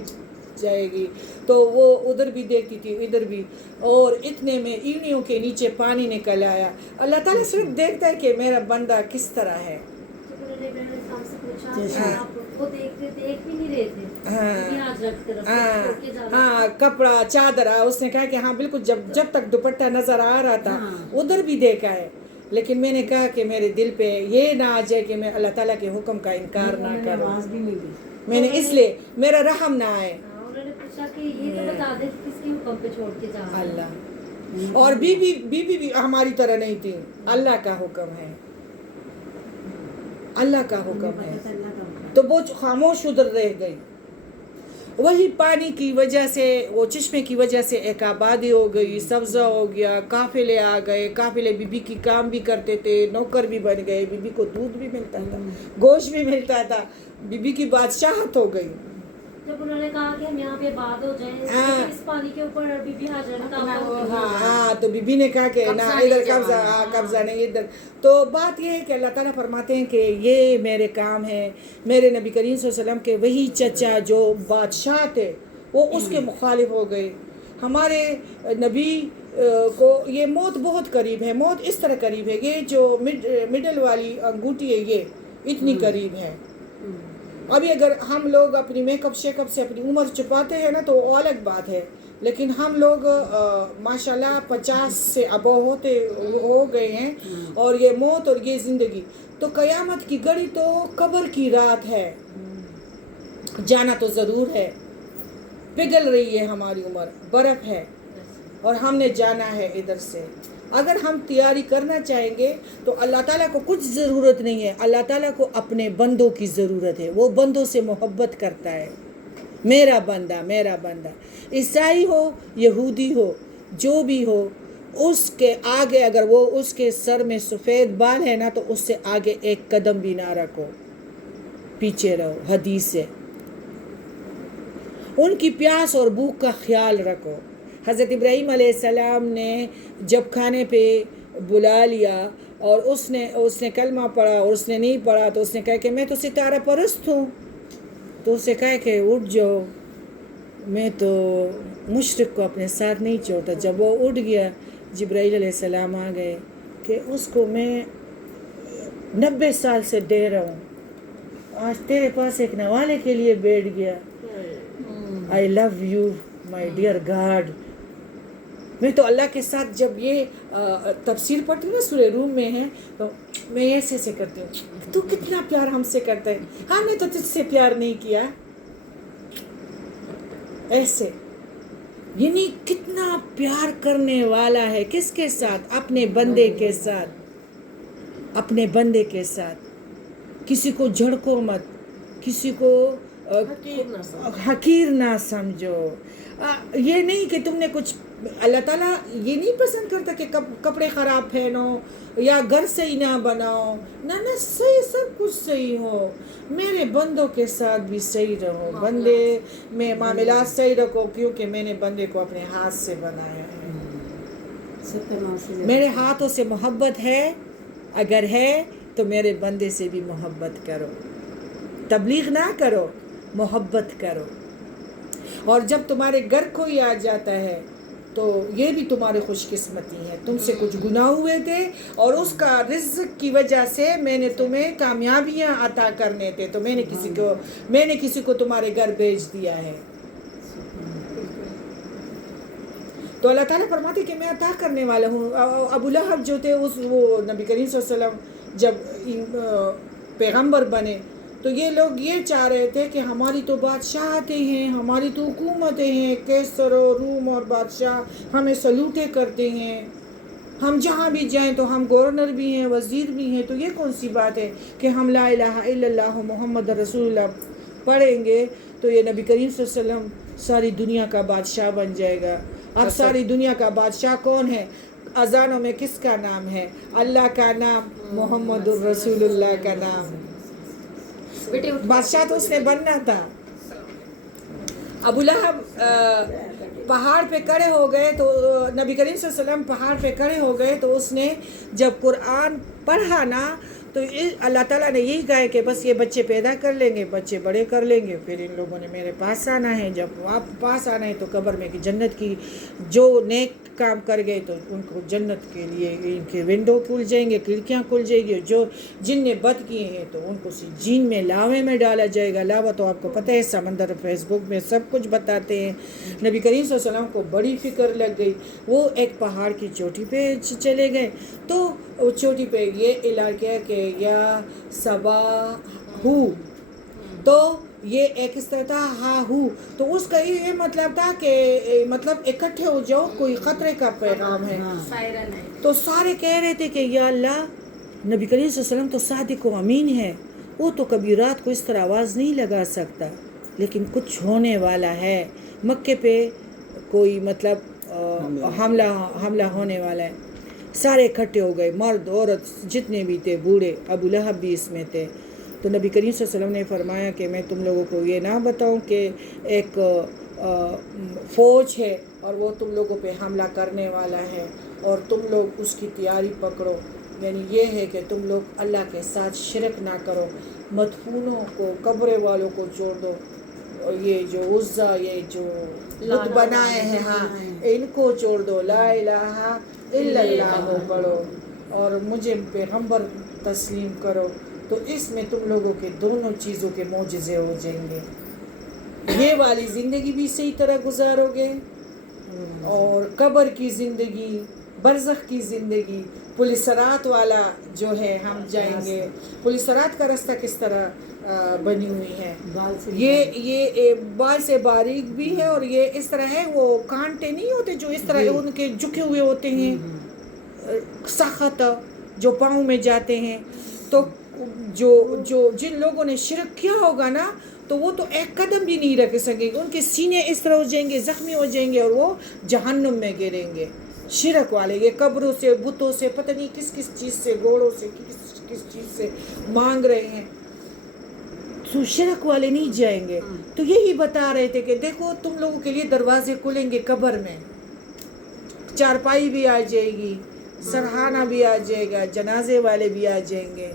جائے گی، تو وہ ادھر بھی دیکھتی تھی ادھر بھی، اور اتنے میں اینٹوں کے نیچے پانی نکل آیا۔ اللہ تعالیٰ صرف دیکھتا ہے کہ میرا بندہ کس طرح ہے۔ ہاں، کپڑا چادر، اس نے کہا کہ ہاں بالکل، جب تک دوپٹہ نظر آ رہا تھا ادھر بھی دیکھا ہے، لیکن میں نے کہا کہ میرے دل پہ یہ نہ آ جائے کہ میں اللہ تعالیٰ کے حکم کا انکار نہ کروں، میں نے اس لیے میرا رحم نہ آئے۔ اللہ، اور بی بھی ہماری طرح نہیں تھی، اللہ کا حکم ہے، اللہ کا حکم ہے، تو وہ خاموش ادھر رہ گئی۔ وہی پانی کی وجہ سے، وہ چشمے کی وجہ سے ایک آبادی ہو گئی، سبزہ ہو گیا، قافلے آ گئے، قافلے بی بی کی کام بھی کرتے تھے، نوکر بھی بن گئے، بی بی کو دودھ بھی ملتا تھا، گوشت بھی ملتا تھا، بی بی کی بادشاہت ہو گئی۔ جب انہوں نے کہا کہ ہم یہاں پہ آباد ہو جائیں لیکن اس پانی کے اوپر بی بی حاجرہ نے کہا ہاں تو بی بی نے کہا کہ نہ ادھر قبضہ نہیں ادھر. تو بات یہ ہے کہ اللہ تعالیٰ فرماتے ہیں کہ یہ میرے کام ہے. میرے نبی کریم صلی اللہ علیہ وسلم کے وہی چچا جو بادشاہ تھے وہ اس کے مخالف ہو گئے. ہمارے نبی کو یہ موت بہت قریب ہے. موت اس طرح قریب ہے, یہ جو مڈل والی انگوٹھی ہے یہ اتنی قریب ہے. ابھی اگر ہم لوگ اپنی میک اپ شیک اپ سے اپنی عمر چھپاتے ہیں نا تو وہ الگ بات ہے, لیکن ہم لوگ ماشاءاللہ 50 سے ابو ہو گئے ہیں. اور یہ موت اور یہ زندگی تو قیامت کی گھڑی تو قبر کی رات ہے, جانا تو ضرور ہے. پگھل رہی ہے ہماری عمر, برف ہے اور ہم نے جانا ہے ادھر سے. اگر ہم تیاری کرنا چاہیں گے تو اللہ تعالیٰ کو کچھ ضرورت نہیں ہے. اللہ تعالیٰ کو اپنے بندوں کی ضرورت ہے. وہ بندوں سے محبت کرتا ہے. میرا بندہ میرا بندہ, عیسائی ہو یہودی ہو جو بھی ہو, اس کے آگے اگر وہ اس کے سر میں سفید بال ہے نا تو اس سے آگے ایک قدم بھی نہ رکھو, پیچھے رہو. حدیث ہے. ان کی پیاس اور بھوک کا خیال رکھو. حضرت ابراہیم علیہ السلام نے جب کھانے پہ بلا لیا اور اس نے کلمہ پڑھا اور اس نے نہیں پڑھا تو اس نے کہا کہ میں تو ستارہ پرست ہوں. تو اسے کہا کہ اٹھ جاؤ, میں تو مشرق کو اپنے ساتھ نہیں چھوڑتا. جب وہ اٹھ گیا جبرائیل علیہ السلام آ گئے کہ اس کو میں 90 سال سے دے رہا ہوں, آج تیرے پاس ایک نوالے کے لیے بیٹھ گیا. I love you my dear God. میں تو اللہ کے ساتھ جب یہ تفسیر پڑھتی ہوں نا سورہ روم میں ہے تو میں ایسے کرتی ہوں, تو کتنا پیار ہم سے کرتا ہے, ہم نے تو تجھ سے پیار نہیں کیا. ایسے یعنی کتنا پیار کرنے والا ہے. کس کے ساتھ؟ اپنے بندے کے ساتھ. اپنے بندے کے ساتھ. کسی کو جھڑکو مت, کسی کو حقیر نہ سمجھو. یہ نہیں کہ تم نے کچھ, اللہ تعالیٰ یہ نہیں پسند کرتا کہ کپڑے خراب پہنو یا گھر صحیح نہ بناؤ. نہ صحیح, سب کچھ صحیح ہو. میرے بندوں کے ساتھ بھی صحیح رہو. بندے میں معاملات صحیح رکھو, کیونکہ میں نے بندے کو اپنے ہاتھ سے بنایا ہے. میرے ہاتھوں سے محبت ہے, اگر ہے تو میرے بندے سے بھی محبت کرو. تبلیغ نہ کرو, محبت کرو. اور جب تمہارے گھر کوئی آ جاتا ہے تو یہ بھی تمہاری خوش قسمتی ہے. تم سے کچھ گناہ ہوئے تھے اور اس کا رزق کی وجہ سے میں نے تمہیں کامیابیاں عطا کرنے تھے تو میں نے کسی کو تمہارے گھر بھیج دیا ہے. تو اللہ تعالیٰ فرماتے کہ میں عطا کرنے والا ہوں. ابو لہب جو تھے وہ نبی کریم صلی اللہ علیہ وسلم جب پیغمبر بنے تو یہ لوگ یہ چاہ رہے تھے کہ ہماری تو بادشاہتیں ہیں, ہماری تو حکومتیں ہیں, کیسر و روم اور بادشاہ ہمیں سلوٹیں کرتے ہیں, ہم جہاں بھی جائیں تو ہم گورنر بھی ہیں, وزیر بھی ہیں, تو یہ کون سی بات ہے کہ ہم لا الہ الا اللہ محمد رسول اللہ پڑھیں گے تو یہ نبی کریم صلی اللہ علیہ وسلم ساری دنیا کا بادشاہ بن جائے گا. اب ساری دنیا کا بادشاہ کون ہے؟ اذانوں میں کس کا نام ہے؟ اللہ کا نام, محمد الرسول اللہ کا نام. بادشاہ تو اس نے بننا تھا. ابو لہب پہاڑ پہ کھڑے ہو گئے تو نبی کریم صلی اللہ علیہ وسلم پہاڑ پہ کھڑے ہو گئے تو اس نے جب قرآن پڑھا نا تو اللہ تعالیٰ نے یہی کہا کہ بس یہ بچے پیدا کر لیں گے, بچے بڑے کر لیں گے, پھر ان لوگوں نے میرے پاس آنا ہے. جب آپ پاس آنا ہے تو قبر میں کہ جنت کی جو نیک کام کر گئے تو ان کو جنت کے لیے ان کے ونڈو کھل جائیں گے, کھڑکیاں کھل جائیں گی. جو جن نے بد کیے ہیں تو ان کو جین میں لاوے میں ڈالا جائے گا. لاوا تو آپ کو پتہ ہے سمندر, فیس بک میں سب کچھ بتاتے ہیں. نبی کریم صلی اللہ علیہ وسلم کو بڑی فکر لگ گئی. وہ ایک پہاڑ کی چوٹی پہ چلے گئے تو وہ چوٹی پہ یہ اعلان کیا کہ یا سبا ہو, تو یہ ایک اس طرح تھا ہا ہو, تو اس کا یہ مطلب تھا کہ مطلب اکٹھے ہو جاؤ, کوئی خطرے کا پیغام ہے. تو سارے کہہ رہے تھے کہ یا اللہ نبی کریم صلی اللہ علیہ وسلم تو صادق و امین ہے, وہ تو کبھی رات کو اس طرح آواز نہیں لگا سکتا, لیکن کچھ ہونے والا ہے. مکے پہ کوئی مطلب حملہ ہونے والا ہے. سارے اکٹھے ہو گئے, مرد عورت جتنے بھی تھے, بوڑھے, ابو لہب بھی اس میں تھے. تو نبی کریم صلی اللہ علیہ وسلم نے فرمایا کہ میں تم لوگوں کو یہ نہ بتاؤں کہ ایک فوج ہے اور وہ تم لوگوں پہ حملہ کرنے والا ہے اور تم لوگ اس کی تیاری پکڑو. یعنی یہ ہے کہ تم لوگ اللہ کے ساتھ شرک نہ کرو، مدفونوں کو، قبر والوں کو چھوڑ دو، یہ جو عزا، یہ جو بت بنائے ہیں ہاں ان کو چھوڑ دو، لا الہ الا اللہ پڑھو اور مجھے پیغمبر تسلیم کرو. تو اس میں تم لوگوں کے دونوں چیزوں کے معجزے ہو جائیں گے. یہ والی زندگی بھی صحیح طرح گزارو گے اور قبر کی زندگی، برزخ کی زندگی، پل صراط والا جو ہے ہم جائیں گے. پل صراط کا راستہ کس طرح بنی ہوئی ہے، یہ بال سے باریک بھی ہے اور یہ اس طرح ہے، وہ کانٹے نہیں ہوتے جو اس طرح ان کے جھکے ہوئے ہوتے ہیں، سخت جو پاؤں میں جاتے ہیں. تو جو جن لوگوں نے شرک کیا ہوگا نا تو وہ تو ایک قدم بھی نہیں رکھ سکیں گے، ان کے سینے اس طرح ہو جائیں گے، زخمی ہو جائیں گے اور وہ جہنم میں گریں گے. شرک والے یہ قبروں سے، بتوں سے، پتہ نہیں کس کس چیز سے، گھوڑوں سے، کس چیز سے مانگ رہے ہیں، تو شرک والے نہیں جائیں گے. تو یہی بتا رہے تھے کہ دیکھو تم لوگوں کے لیے دروازے کھلیں گے قبر میں، چارپائی بھی آ جائے گی، سرہانہ بھی آ جائے گا، جنازے والے بھی آ جائیں گے،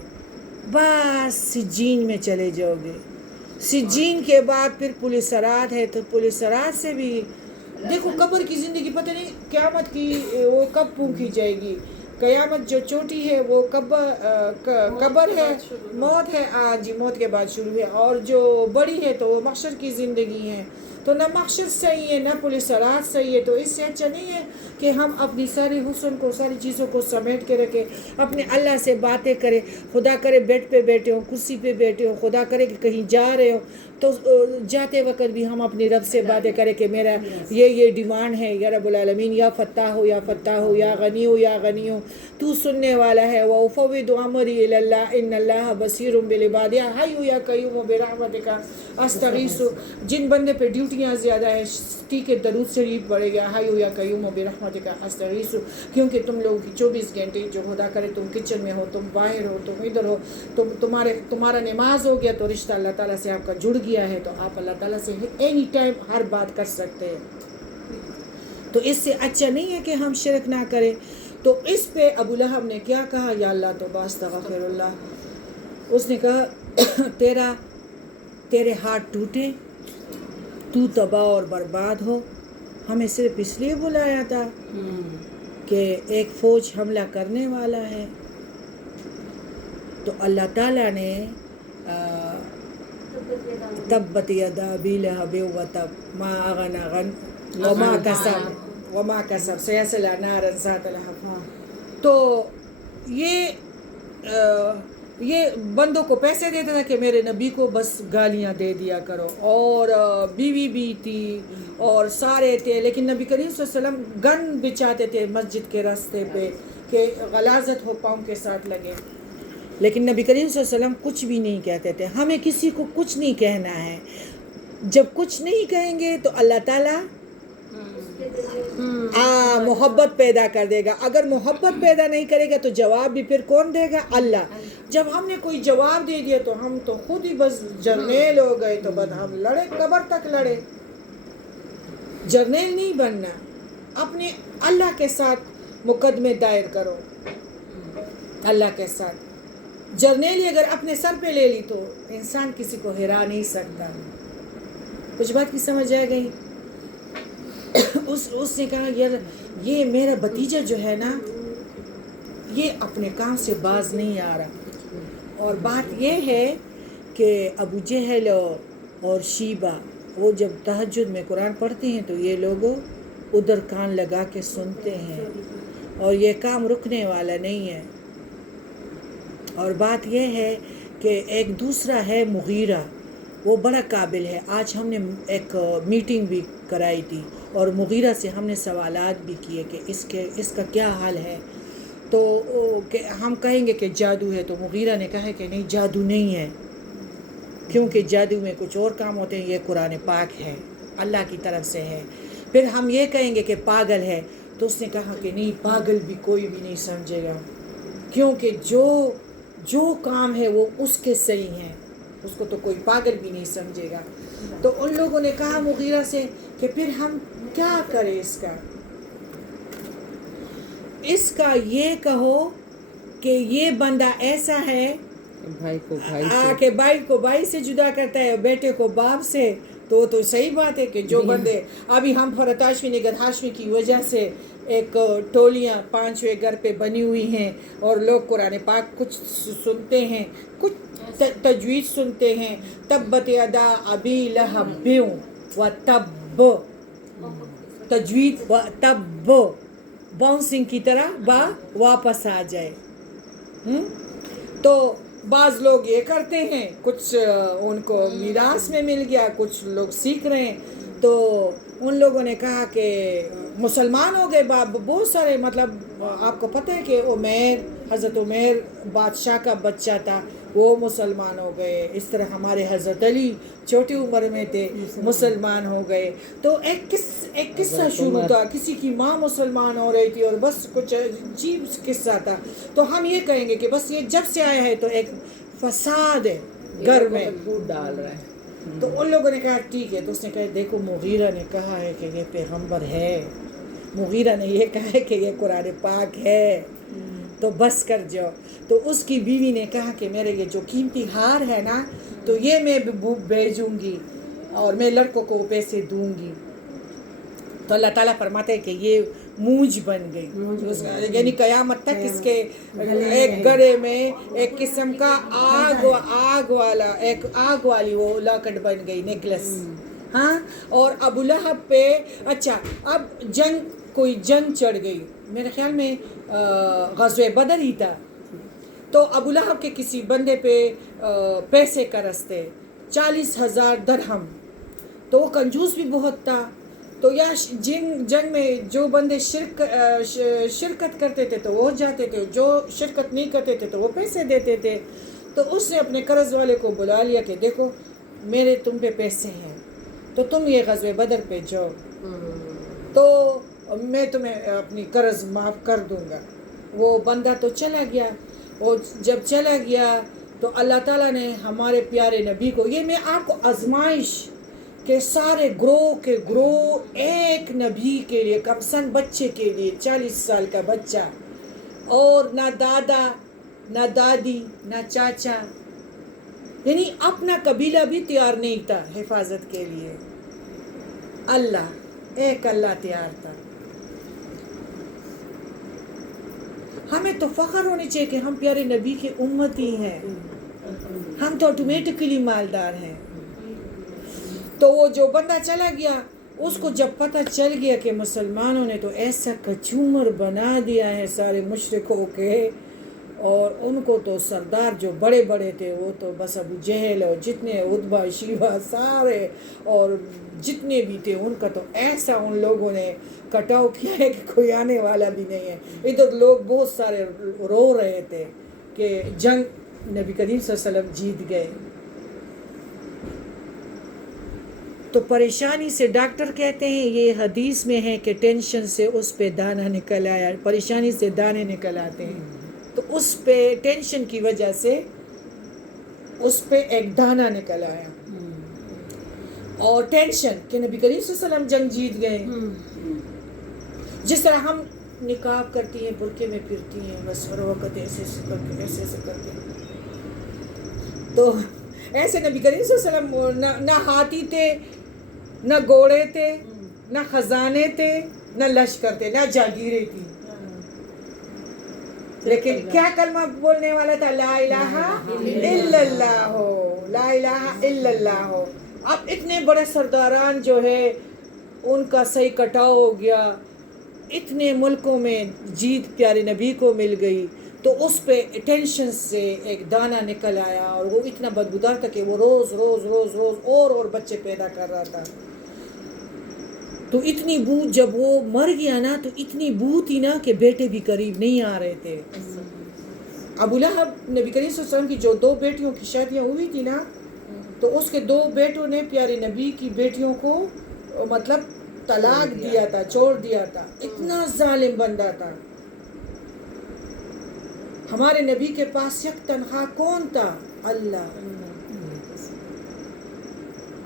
بس سجین میں چلے جاؤ گے. سجین کے بعد پھر پل صراط ہے، تو پل صراط سے بھی دیکھو قبر کی زندگی پتہ نہیں قیامت کی وہ کب پونکی جائے گی. قیامت جو چوٹی ہے وہ قبر ہے، موت ہے جی، موت کے بعد شروع ہے، اور جو بڑی ہے تو وہ محشر کی زندگی ہے. تو نہ محشر صحیح ہے نہ پل صراط صحیح ہے. تو اس سے اچھا نہیں ہے کہ ہم اپنی ساری حسن کو، ساری چیزوں کو سمیٹ کے رکھیں، اپنے اللہ سے باتیں کریں. خدا کرے بیڈ پہ بیٹھے ہوں، کرسی پہ بیٹھے ہوں، خدا کرے کہ کہیں جا رہے ہو تو جاتے وقت بھی ہم اپنی رب سے باتیں کریں کہ میرا یہ ڈیمانڈ ہے یا رب العالمین، یا فتاح ہو یا فتاح ہو، یا غنی ہو یا غنی ہو، تو سننے والا ہے. وَأُفَوِّضُ أَمْرِي إِلَى اللَّهِ إِنَّ اللَّهَ بَصِيرٌ بِالْعِبَادِ يَا حَيُّ يَا قَيُّومُ بِرَحْمَتِكَ أَسْتَغِيثُ. جن بندے پہ ڈیوٹیاں زیادہ ہیں ٹھیک ہے، درود شریف پڑھے گا، حَيُّ يَا قَيُّومُ بِرَحْمَتِكَ أَسْتَغِيثُ. کیونکہ تم لوگوں کی 24 گھنٹے جو خدا کرے تم کچن میں ہو، تم باہر ہو، تم ادھر ہو، تمہارا نماز ہو گیا تو رشتہ اللہ تعالیٰ سے آپ کا جڑ گیا ہے، تو آپ اللہ تعالیٰ سے اینی ٹائم ہر بات کر سکتے ہیں. تو اس سے اچھا نہیں ہے کہ ہم شرک نہ کریں. تو اس پہ ابو لہب نے کیا کہا، یا اللہ تو باستغفر اللہ. اس نے کہا تیرے ہاتھ ٹوٹے، تو تباہ اور برباد ہو. ہمیں صرف اس لیے بلایا تھا کہ ایک فوج حملہ کرنے والا ہے. تو اللہ تعالیٰ نے تبت یدا ابی لہب وتب ما اغنی عنہ وما کسب سیصلی نارا ذات لہب. تو یہ بندوں کو پیسے دیتا تھا کہ میرے نبی کو بس گالیاں دے دیا کرو، اور بیوی بھی تھی اور سارے تھے، لیکن نبی کریم صلی اللہ علیہ وسلم گن بچھاتے تھے مسجد کے راستے پہ کہ غلاظت ہو پاؤں کے ساتھ لگے. لیکن نبی کریم صلی اللہ علیہ وسلم کچھ بھی نہیں کہتے تھے. ہمیں کسی کو کچھ نہیں کہنا ہے. جب کچھ نہیں کہیں گے تو اللہ تعالیٰ محبت پیدا کر دے گا. اگر محبت پیدا نہیں کرے گا تو جواب بھی پھر کون دے گا؟ اللہ. جب ہم نے کوئی جواب دے دیا تو ہم تو خود ہی بس جرنیل ہو گئے. تو بس ہم لڑے، قبر تک لڑے. جرنیل نہیں بننا، اپنے اللہ کے ساتھ مقدمے دائر کرو. اللہ کے ساتھ جرنیلی اگر اپنے سر پہ لے لی تو انسان کسی کو ہرا نہیں سکتا. کچھ بات کی سمجھ آ گئی؟ اس نے کہا یار یہ میرا بھتیجا جو ہے نا یہ اپنے کام سے باز نہیں آ رہا. اور بات یہ ہے کہ ابو جہل اور شیبہ وہ جب تہجد میں قرآن پڑھتے ہیں تو یہ لوگ ادھر کان لگا کے سنتے ہیں، اور یہ کام رکنے والا نہیں ہے. اور بات یہ ہے کہ ایک دوسرا ہے مغیرہ، وہ بڑا قابل ہے. آج ہم نے ایک میٹنگ بھی کرائی تھی اور مغیرہ سے ہم نے سوالات بھی کیے کہ اس کا کیا حال ہے. تو کہ ہم کہیں گے کہ جادو ہے، تو مغیرہ نے کہا کہ نہیں جادو نہیں ہے، کیونکہ جادو میں کچھ اور کام ہوتے ہیں، یہ قرآن پاک ہے، اللہ کی طرف سے ہے. پھر ہم یہ کہیں گے کہ پاگل ہے، تو اس نے کہا کہ نہیں پاگل بھی کوئی بھی نہیں سمجھے گا، کیونکہ جو کام ہے وہ اس کے صحیح ہیں، اس کو تو کوئی پاگل بھی نہیں سمجھے گا. تو ان لوگوں نے کہا مغیرہ سے کہ پھر ہم کیا کریں اس کا یہ کہو کہ یہ بندہ ایسا ہے بھائی کو بھائی سے کہ بھائی کو بھائی سے جدا کرتا ہے، بیٹے کو باپ سے. تو صحیح بات ہے کہ جو بندے ابھی ہم فرت ہاشمی نگہت ہاشمی کی وجہ سے ایک ٹولیاں 5 گھر پہ بنی ہوئی ہیں اور لوگ قرآن پاک کچھ سنتے ہیں، کچھ تجوید سنتے ہیں. تبت یدا ابی لہب و تب، تجوید و تب باؤنسنگ کی طرح واپس آ جائے. تو بعض لوگ یہ کرتے ہیں، کچھ ان کو میراث میں مل گیا، کچھ لوگ سیکھ رہے ہیں. تو ان لوگوں نے کہا کہ مسلمان ہو گئے بہت سارے. مطلب آپ کو پتہ ہے کہ حضرت عمیر بادشاہ کا بچہ تھا، وہ مسلمان ہو گئے. اس طرح ہمارے حضرت علی چھوٹی عمر میں تھے، مسلمان ہو گئے. تو ایک قصہ شروع تھا، کسی کی ماں مسلمان ہو رہی تھی اور بس کچھ عجیب قصہ تھا. تو ہم یہ کہیں گے کہ بس یہ جب سے آیا ہے تو ایک فساد ہے گھر میں ڈال رہا ہے. تو ان لوگوں نے کہا ٹھیک ہے. تو اس نے کہا دیکھو مغیرہ نے کہا ہے کہ یہ پیغمبر ہے، مغیرہ نے یہ کہا ہے کہ یہ قرآن پاک ہے، تو بس کر جاؤ. تو اس کی بیوی نے کہا کہ میرے یہ جو قیمتی ہار ہے نا، تو یہ میں بھیجوں گی اور میں لڑکوں کو پیسے دوں گی. تو اللہ تعالیٰ فرماتے ہیں کہ یہ موج بن گئی، یعنی قیامت تک اس کے ایک گڑے میں ایک قسم کا آگ والی وہ لاکٹ بن گئی، نیکلس. ہاں. اور ابو لہب پہ اچھا اب کوئی جنگ چڑھ گئی، میرے خیال میں غزوہ بدر ہی تھا. تو ابو لہب کے کسی بندے پہ پیسے کا رستے 40,000 درہم. تو وہ کنجوس بھی بہت تھا. تو یا جنگ میں جو بندے شرکت کرتے تھے تو وہ جاتے تھے، جو شرکت نہیں کرتے تھے تو وہ پیسے دیتے تھے. تو اس نے اپنے قرض والے کو بلا لیا کہ دیکھو میرے تم پہ پیسے ہیں تو تم یہ غزوہ بدر پہ جاؤ تو میں تمہیں اپنی قرض معاف کر دوں گا. وہ بندہ تو چلا گیا. اور جب چلا گیا تو اللہ تعالیٰ نے ہمارے پیارے نبی کو، یہ میں آپ کو آزمائش کہ سارے گروہ ایک نبی کے لیے، کمسن بچے کے لیے 40 سال کا بچہ، اور نہ دادا نہ دادی نہ چاچا، یعنی اپنا قبیلہ بھی تیار نہیں تھا حفاظت کے لیے. ایک اللہ تیار تھا. ہمیں تو فخر ہونی چاہیے کہ ہم پیارے نبی کے امتی ہیں، ہم تو آٹومیٹکلی مالدار ہیں. تو وہ جو بندہ چلا گیا، اس کو جب پتہ چل گیا کہ مسلمانوں نے تو ایسا کچومر بنا دیا ہے سارے مشرکوں کے، اور ان کو تو سردار جو بڑے بڑے تھے وہ تو بس ابو جہل اور جتنے عتبہ شیبہ سارے اور جتنے بھی تھے ان کا تو ایسا ان لوگوں نے کٹاؤ کیا ہے کہ کوئی آنے والا بھی نہیں ہے. ادھر لوگ بہت سارے رو رہے تھے کہ جنگ نبی کریم صلی اللہ علیہ وسلم جیت گئے. تو پریشانی سے ڈاکٹر کہتے ہیں، یہ حدیث میں ہے کہ ٹینشن سے اس پہ دانہ نکل آیا، پریشانی سے دانے نکل آتے ہیں. تو اس پہ ٹینشن کی وجہ سے اس پہ ایک دانہ نکل آیا. اور ٹینشن کہ نبی کریم صلی اللہ علیہ وسلم جنگ جیت گئے. جس طرح ہم نقاب کرتی ہیں، برقعے میں پھرتی ہیں، بس ہر وقت ایسے کر کے تو ایسے نبی کریم صلی اللہ علیہ وسلم نہ ہاتھی تھے، نہ گھوڑے تھے، نہ خزانے تھے، نہ لشکر تھے، نہ جاگیریں تھی. لیکن کیا کلمہ بولنے والا تھا؟ لا الہ الا اللہ، لا الہ الا اللہ. اب اتنے بڑے سرداران جو ہے ان کا صحیح کٹاؤ ہو گیا، اتنے ملکوں میں جیت پیارے نبی کو مل گئی، تو اس پہ ٹینشن سے ایک دانہ نکل آیا اور وہ اتنا بدبودار تھا کہ وہ روز روز روز روز اور بچے پیدا کر رہا تھا. تو اتنی بو، جب وہ مر گیا نا تو اتنی بو تھی نا کہ بیٹے بھی قریب نہیں آ رہے تھے. ابو لہب نبی کریم صلی اللہ علیہ وسلم کی جو 2 بیٹیوں کی شادیاں ہوئی تھی نا، تو اس کے 2 بیٹوں نے پیارے نبی کی بیٹیوں کو مطلب طلاق دیا تھا، چھوڑ دیا تھا. اتنا ظالم بندہ تھا. ہمارے نبی کے پاس یک تنہا کون تھا؟ اللہ،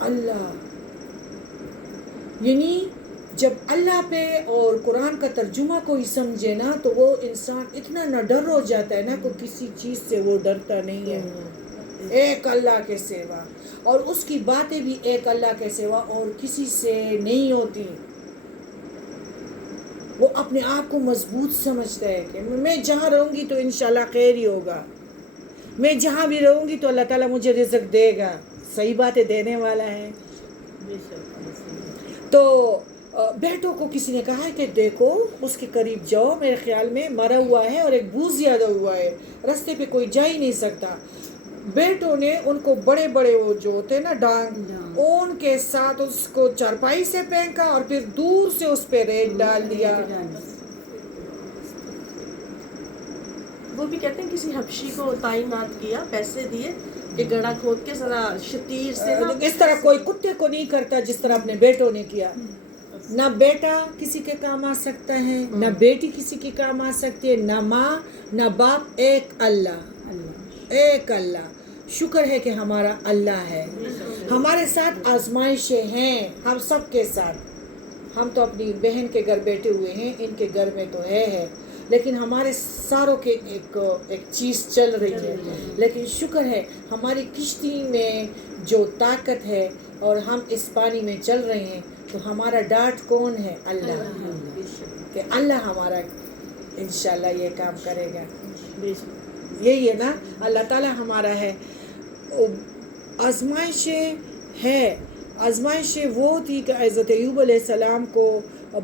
اللہ. یعنی جب اللہ پہ اور قرآن کا ترجمہ کوئی سمجھے نا تو وہ انسان اتنا نہ ڈر ہو جاتا ہے نا کہ کسی چیز سے وہ ڈرتا نہیں ہے، ایک اللہ کے سوا، اور اس کی باتیں بھی ایک اللہ کے سوا اور کسی سے نہیں ہوتی. وہ اپنے آپ کو مضبوط سمجھتا ہے کہ میں جہاں رہوں گی تو انشاءاللہ خیر ہی ہوگا، میں جہاں بھی رہوں گی تو اللہ تعالیٰ مجھے رزق دے گا، صحیح باتیں دینے والا ہے. تو بیٹوں کو کسی نے کہا ہے کہ دیکھو اس کے قریب جاؤ، میرے خیال میں مرا ہوا ہے اور ایک بو زیادہ ہوا ہے، رستے پہ کوئی جا ہی نہیں سکتا. بیٹوں نے ان کو بڑے بڑے وہ جو ہوتے ہیں نا ڈانگ، ان کے ساتھ اس کو چارپائی سے پھینکا اور پھر دور سے اس پہ ریت ڈال دیا. وہ بھی کہتے ہیں کسی حبشی کو تعینات کیا، پیسے دیے کہ گڑھا کھود کے ذرا شتیر سے نا، اس طرح کوئی کتے کو نہیں کرتا جس طرح اپنے بیٹوں نے کیا. نہ بیٹا کسی کے کام آ سکتا ہے، نہ بیٹی کسی کے کام آ سکتی ہے، نہ ماں نہ باپ، ایک اللہ، ایک اللہ. شکر ہے کہ ہمارا اللہ ہے. ہمارے ساتھ آزمائشیں ہیں، ہم سب کے ساتھ. ہم تو اپنی بہن کے گھر بیٹھے ہوئے ہیں، ان کے گھر میں تو ہے، لیکن ہمارے ساروں کے ایک چیز چل رہی ہے. لیکن شکر ہے ہماری کشتی میں جو طاقت ہے اور ہم اس پانی میں چل رہے ہیں، تو ہمارا ڈاٹ کون ہے؟ اللہ. کہ اللہ ہمارا انشاءاللہ یہ کام کرے گا. یہی ہے نا، اللہ تعالیٰ ہمارا ہے. آزمائشیں ہے، آزمائشیں وہ تھی کہ حضرت ایوب علیہ السلام کو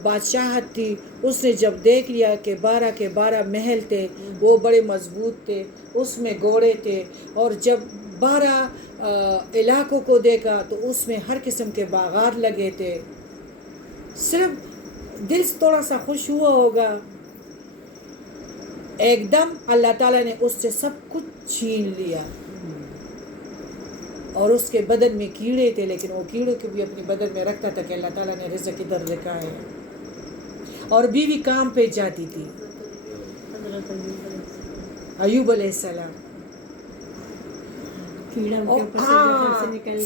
بادشاہت تھی. اس نے جب دیکھ لیا کہ 12 کے 12 محل تھے، وہ بڑے مضبوط تھے، اس میں گھوڑے تھے، اور جب 12 علاقوں کو دیکھا تو اس میں ہر قسم کے باغات لگے تھے. صرف دل تھوڑا سا خوش ہوا ہوگا، ایک دم اللہ تعالیٰ نے اس سے سب کچھ چھین لیا. اور اس کے بدن میں کیڑے تھے، لیکن وہ کیڑوں کو بھی اپنی بدن میں رکھتا تھا کہ اللہ تعالیٰ نے رزق ادھر رکھا ہے. اور بیوی کام پہ جاتی تھی، ایوب علیہ السلام.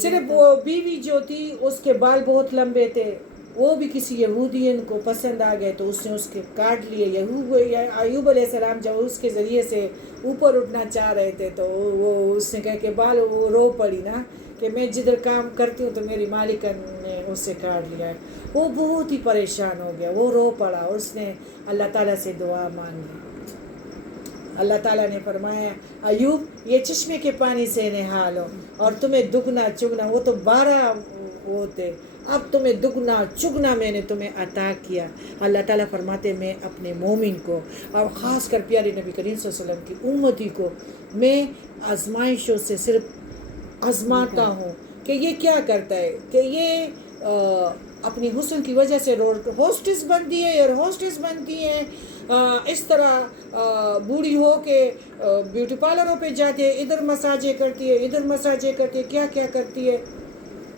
صرف وہ بیوی جو تھی اس کے بال بہت لمبے تھے، وہ بھی کسی یہودین کو پسند آ گئے تو اس نے اس کے کاٹ لیے. ایوب علیہ السلام جب اس کے ذریعے سے اوپر اٹھنا چاہ رہے تھے تو وہ اس نے کہا کہ بال، وہ رو پڑی نا کہ میں جدھر کام کرتی ہوں تو میری مالکن نے اس سے کاٹ لیا ہے. وہ بہت ہی پریشان ہو گیا، وہ رو پڑا، اس نے اللہ تعالیٰ سے دعا مانگی. اللہ تعالیٰ نے فرمایا ایوب یہ چشمے کے پانی سے نہا لو اور تمہیں دگنا چگنا، وہ تو 12 ہوتے، اب تمہیں دگنا چگنا میں نے تمہیں عطا کیا. اللہ تعالیٰ فرماتے میں اپنے مومن کو اور خاص کر پیارے نبی کریم صلی اللہ علیہ وسلم کی امتی کو میں آزمائشوں سے صرف آزماتا ہوں کہ یہ کیا کرتا ہے، کہ یہ اپنی حسن کی وجہ سے ہوسٹس بنتی ہے اور ہوسٹس بنتی ہیں، اس طرح بوڑھی ہو کے بیوٹی پارلروں پہ جاتی ہے، ادھر مساجیں کرتی ہے، ادھر مساجیں کرتی ہے، کیا کیا کرتی ہے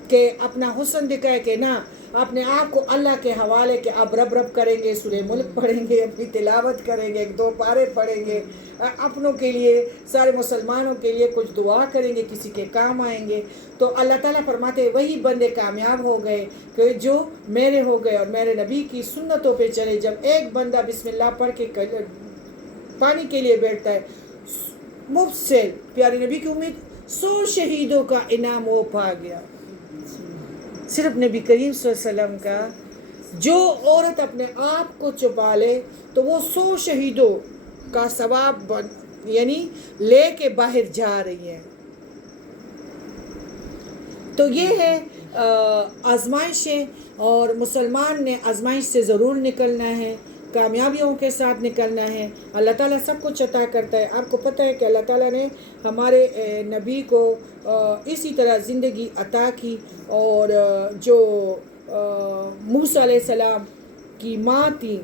کہ اپنا حسن دکھائے. کہ نہ، اپنے آپ کو اللہ کے حوالے کہ اب رب رب کریں گے، سورہ ملک پڑھیں گے، اپنی تلاوت کریں گے، 1-2 پارے پڑھیں گے، اپنوں کے لیے، سارے مسلمانوں کے لیے کچھ دعا کریں گے، کسی کے کام آئیں گے. تو اللہ تعالیٰ فرماتے وہی بندے کامیاب ہو گئے کہ جو میرے ہو گئے اور میرے نبی کی سنتوں پہ چلے. جب ایک بندہ بسم اللہ پڑھ کے پانی کے لیے بیٹھتا ہے، مفت سے پیارے نبی کی امید 100 شہیدوں کا انعام وہ پا گیا. صرف نبی کریم صلی اللہ علیہ وسلم کا، جو عورت اپنے آپ کو چھپا لے تو وہ 100 شہیدوں کا ثواب یعنی لے کے باہر جا رہی ہے. تو یہ ہے آزمائشیں، اور مسلمان نے آزمائش سے ضرور نکلنا ہے، کامیابیوں کے ساتھ نکلنا ہے. اللہ تعالیٰ سب کچھ عطا کرتا ہے. آپ کو پتہ ہے کہ اللہ تعالیٰ نے ہمارے نبی کو اسی طرح زندگی عطا کی، اور جو موسیٰ علیہ السلام کی ماں تھی،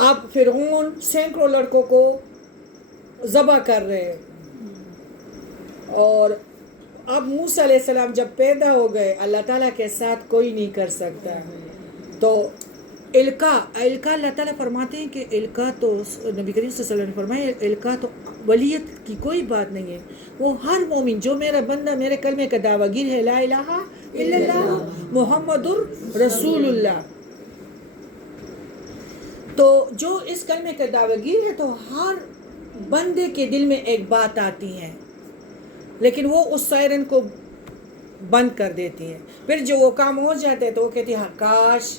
اب فرعون سینکڑوں لڑکوں کو ذبح کر رہے ہیں، اور اب موسیٰ علیہ السلام جب پیدا ہو گئے، اللہ تعالیٰ کے ساتھ کوئی نہیں کر سکتا. تو القا اللہ تعالیٰ فرماتے ہیں کہ القا تو نبی کریم صلی اللہ علیہ وسلم نے فرمایا القا تو ولیت کی کوئی بات نہیں ہے. وہ ہر مومن جو میرا بندہ میرے کلمے کا دعویٰ گیر ہے لا الہ الا اللہ محمد رسول اللہ، تو جو اس کلمے کا دعویٰ گیر ہے تو ہر بندے کے دل میں ایک بات آتی ہے، لیکن وہ اس سائرن کو بند کر دیتی ہے. پھر جو وہ کام ہو جاتا ہے تو وہ کہتی ہے کاش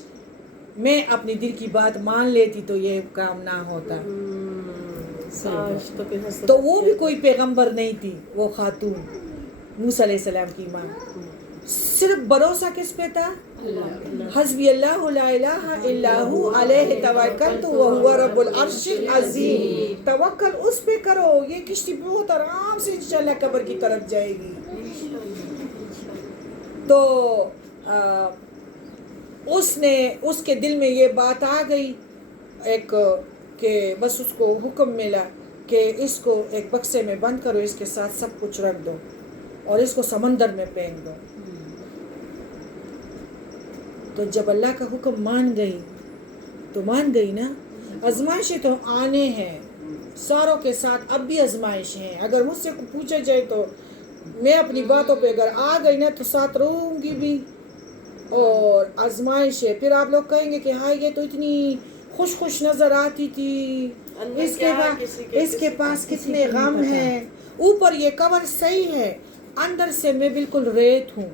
میں اپنی دل کی بات مان لیتی تو یہ کام نہ ہوتا. تو وہ بھی کوئی پیغمبر نہیں تھی وہ خاتون موسیٰ علیہ السلام کی ماں. صرف بھروسہ کس پہ تھا؟ حسبی اللہ لا الہ الا ہو علیہ توکلت وہو رب العرش العظیم. توکل اس پہ کرو، یہ کشتی بہت آرام سے انشاءاللہ قبر کی طرف جائے گی. تو اس کے دل میں یہ بات آ گئی ایک کہ بس اس کو حکم ملا کہ اس کو ایک بکسے میں بند کرو، اس کے ساتھ سب کچھ رکھ دو اور اس کو سمندر میں پھینک دو. تو جب اللہ کا حکم مان گئی تو مان گئی نا. آزمائشیں تو آنے ہیں ساروں کے ساتھ، اب بھی آزمائش ہیں. اگر مجھ سے پوچھا جائے تو میں اپنی باتوں پہ اگر آ گئی نا تو ساتھ رہوں گی بھی. اور آزمائش ہے، پھر آپ لوگ کہیں گے کہ ہاں یہ تو اتنی خوش نظر آتی تھی، اس کے پاس کتنے غم ہیں. اوپر یہ کور صحیح ہے، اندر سے میں بالکل ریت ہوں.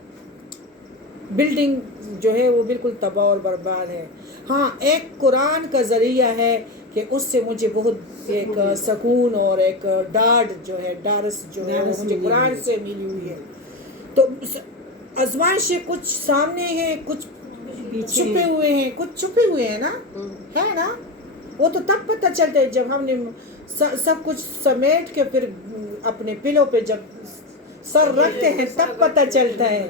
بلڈنگ جو ہے وہ بالکل تباہ اور برباد ہے. ہاں ایک قرآن کا ذریعہ ہے کہ اس سے مجھے بہت ایک سکون اور ایک ڈاڑھ جو ہے ڈارس جو ہے وہ مجھے قرآن سے ملی ہوئی ہے. تو آزمائشیں کچھ سامنے ہیں، کچھ چھپے ہوئے ہیں، کچھ چھپے ہوئے ہیں نا، ہے نا. وہ تو تب پتہ چلتا ہے جب ہم نے سب کچھ سمیٹ کے پھر اپنے پلوں پہ جب سر رکھتے ہیں تب پتہ چلتا ہے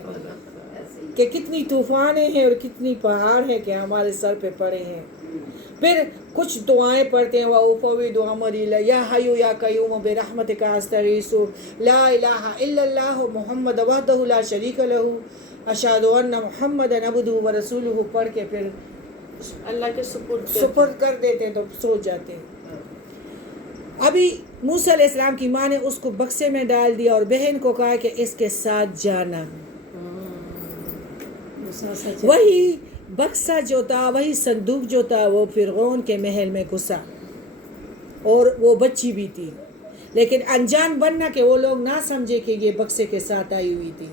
کہ کتنی طوفانیں ہیں اور کتنی پہاڑ ہیں کہ ہمارے سر پہ پڑے ہیں. پھر کچھ دعائیں پڑھتے ہیں وَأُفَوِّضُ أَمْرِي إِلَيْكَ يَا حَيُّ يَا قَيُّومُ بِرَحْمَتِكَ أَسْتَغِيثُ لَا إِلَٰهَ إِلَّا اللَّهُ مُحَمَّدٌ وَحْدَهُ لَا شَرِيكَ لَهُ أَشْهَدُ أَنَّ مُحَمَّدًا عَبْدُهُ وَرَسُولُهُ پڑھ کے پھر اللہ کے سپرد کر دیتے ہیں تو سو جاتے ہیں. ابھی موسیٰ علیہ السلام کی ماں نے اس کو بکسے میں ڈال دیا اور بہن کو کہا کہ اس کے ساتھ جانا. وہی بکسا جو تھا، وہی صندوق جو تھا وہ فرعون کے محل میں گھسا اور وہ بچی بھی تھی، لیکن انجان بننا کہ وہ لوگ نہ سمجھے کہ یہ بکسے کے ساتھ آئی ہوئی تھی.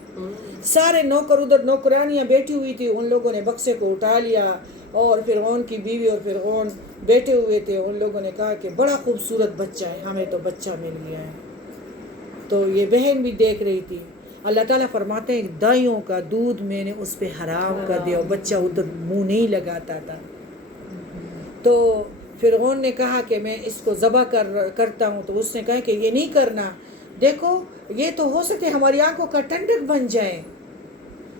سارے نوکر ادھر نوکرانیاں بیٹھی ہوئی تھی، ان لوگوں نے بکسے کو اٹھا لیا اور فرعون کی بیوی اور فرعون بیٹھے ہوئے تھے. ان لوگوں نے کہا کہ بڑا خوبصورت بچہ ہے، ہمیں تو بچہ مل گیا ہے. تو یہ بہن بھی دیکھ رہی تھی. اللہ تعالیٰ فرماتے ہیں دائیوں کا دودھ میں نے اس پہ حرام کر دیا اور بچہ ادھر منہ نہیں لگاتا تھا. تو فرعون نے کہا کہ میں اس کو ذبح کرتا ہوں. تو اس نے کہا کہ یہ نہیں کرنا، دیکھو یہ تو ہو سکے ہماری آنکھوں کا ٹنڈک بن جائے.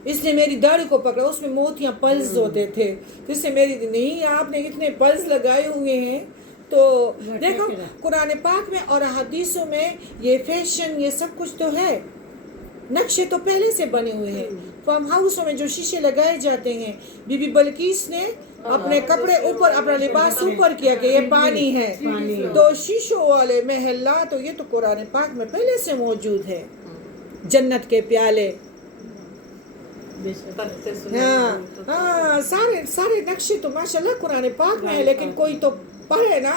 اس نے میری داڑھی کو پکڑا، اس میں موتیاں پلز ہوتے تھے، اس سے میری نہیں آپ نے اتنے پلز لگائے ہوئے ہیں. تو دیکھو قرآن پاک میں اور حدیثوں میں یہ فیشن یہ سب کچھ تو ہے، نقشے تو پہلے سے بنے ہوئے ہیں. فارم ہاؤسوں میں جو شیشے لگائے جاتے ہیں، بی بی بلقیس نے اپنے کپڑے اوپر اپنا لباس اوپر کیا کہ یہ پانی ہے. تو شیشوں والے محلات تو یہ تو قرآن پاک میں پہلے سے موجود ہے. جنت کے پیالے، ہاں سارے نقشے تو ماشاءاللہ قرآن پاک میں ہے. لیکن کوئی تو پڑھے نا.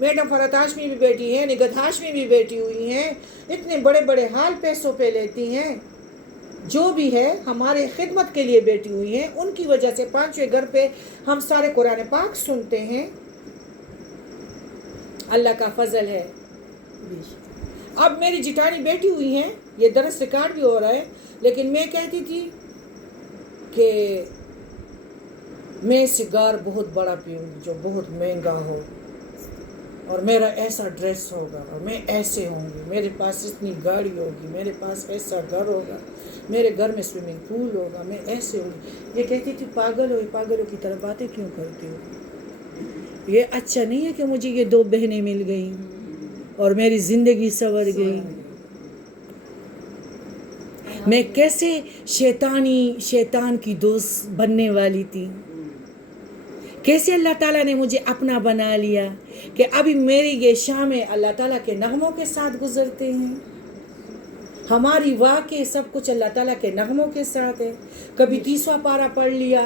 میڈم فرحت ہاشمی بھی بیٹھی ہیں، نگہت ہاشمی بھی بیٹھی ہوئی ہیں، اتنے بڑے بڑے حال پیسوں پہ لیتی ہیں. جو بھی ہے ہمارے خدمت کے لیے بیٹھی ہوئی ہیں، ان کی وجہ سے پانچویں گھر پہ ہم سارے قرآن پاک سنتے ہیں. اللہ کا فضل ہے. اب میری جٹانی بیٹھی ہوئی ہیں، یہ درس ریکارڈ بھی ہو رہا ہے، لیکن میں کہتی تھی کہ میں سگار بہت بڑا پیوں جو بہت مہنگا ہو، اور میرا ایسا ڈریس ہوگا، اور میں ایسے ہوں گی، میرے پاس اتنی گاڑی ہوگی، میرے پاس ایسا گھر ہوگا، میرے گھر میں سوئمنگ پول ہوگا، میں ایسے ہوں گی. یہ کہتی تھی پاگلوں کی طرح باتیں کیوں کرتی ہو؟ یہ اچھا نہیں ہے کہ مجھے یہ 2 بہنیں مل گئیں اور میری زندگی سنور گئی. میں کیسے شیطان کی دوست بننے والی تھی، کیسے اللہ تعالیٰ نے مجھے اپنا بنا لیا کہ ابھی میری یہ شامیں اللہ تعالیٰ کے نغموں کے ساتھ گزرتے ہیں. ہماری واقع سب کچھ اللہ تعالیٰ کے نغموں کے ساتھ ہے. کبھی 30واں پارہ پڑھ لیا,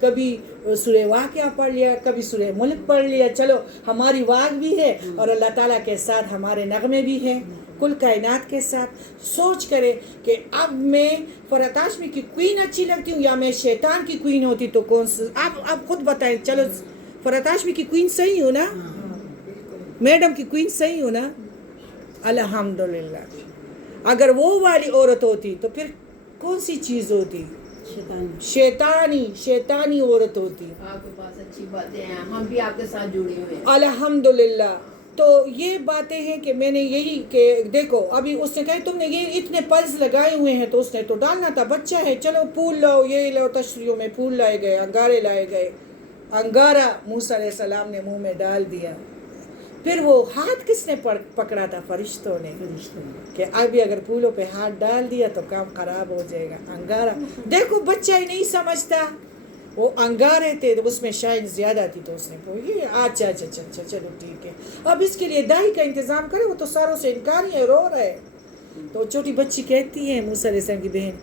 کبھی سورہ واقعہ پڑھ لیا, کبھی سورہ ملک پڑھ لیا. چلو ہماری واق بھی ہے اور اللہ تعالیٰ کے ساتھ ہمارے نغمے بھی ہیں, کل کائنات کے ساتھ. سوچ کرے کہ اب میں فرات ہاشمی کی کوئین اچھی لگتی ہوں یا میں شیطان کی کوئین ہوتی تو کون سا؟ آپ خود بتائیں. چلو فرات ہاشمی کی کوئین صحیح ہو نا, میڈم کی کوئین صحیح ہو نا, الحمدللہ. اگر وہ والی عورت ہوتی تو پھر کون سی چیز ہوتی؟ شیطانی عورت ہوتی. آپ کے پاس اچھی باتیں ہیں, ہم بھی آپ کے ساتھ جڑے ہوئے ہیں الحمدللہ. تو یہ باتیں ہیں کہ میں نے یہی کہ دیکھو ابھی اس نے کہا تم نے یہ اتنے پلز لگائے ہوئے ہیں تو اس نے تو ڈالنا تھا, بچہ ہے, چلو پھول لاؤ, یہ لاؤ. تشریحوں میں پھول لائے گئے, انگارے لائے گئے. انگارہ موسیٰ علیہ السلام نے منہ میں ڈال دیا. پھر وہ ہاتھ کس نے پکڑا تھا؟ فرشتوں نے, کہ ابھی اگر پھولوں پہ ہاتھ ڈال دیا تو کام خراب ہو جائے گا. انگارہ دیکھو بچہ ہی نہیں سمجھتا, وہ انگارے تھے تو اس میں شائن زیادہ تھی تو اس نے کہا اچھا چلو ٹھیک ہے, اب اس کے لیے دائی کا انتظام کرے. وہ تو ساروں سے انکار ہی ہے, رو رہا ہے. تو چھوٹی بچی کہتی ہے موسیٰ علیہ السلام کی بہن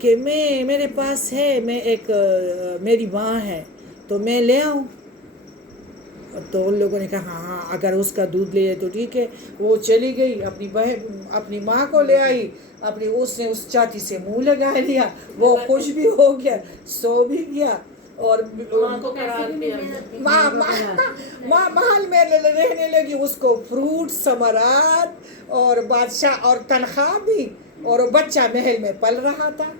کہ میرے پاس ہے, میں ایک میری ماں ہے تو میں لے آؤں. تو ان لوگوں نے کہا ہاں اگر اس کا دودھ لے تو ٹھیک ہے. وہ چلی گئی, اپنی ماں کو لے آئی, اس نے اس چاچی سے منہ لگا لیا, وہ خوش بھی ہو گیا, سو بھی گیا, اور ماں کو قرار دیا. ماں محل میں رہنے لگی. اس کو فروٹ, ثمرات اور بادشاہ اور تنخواہ بھی, اور بچہ محل میں پل رہا تھا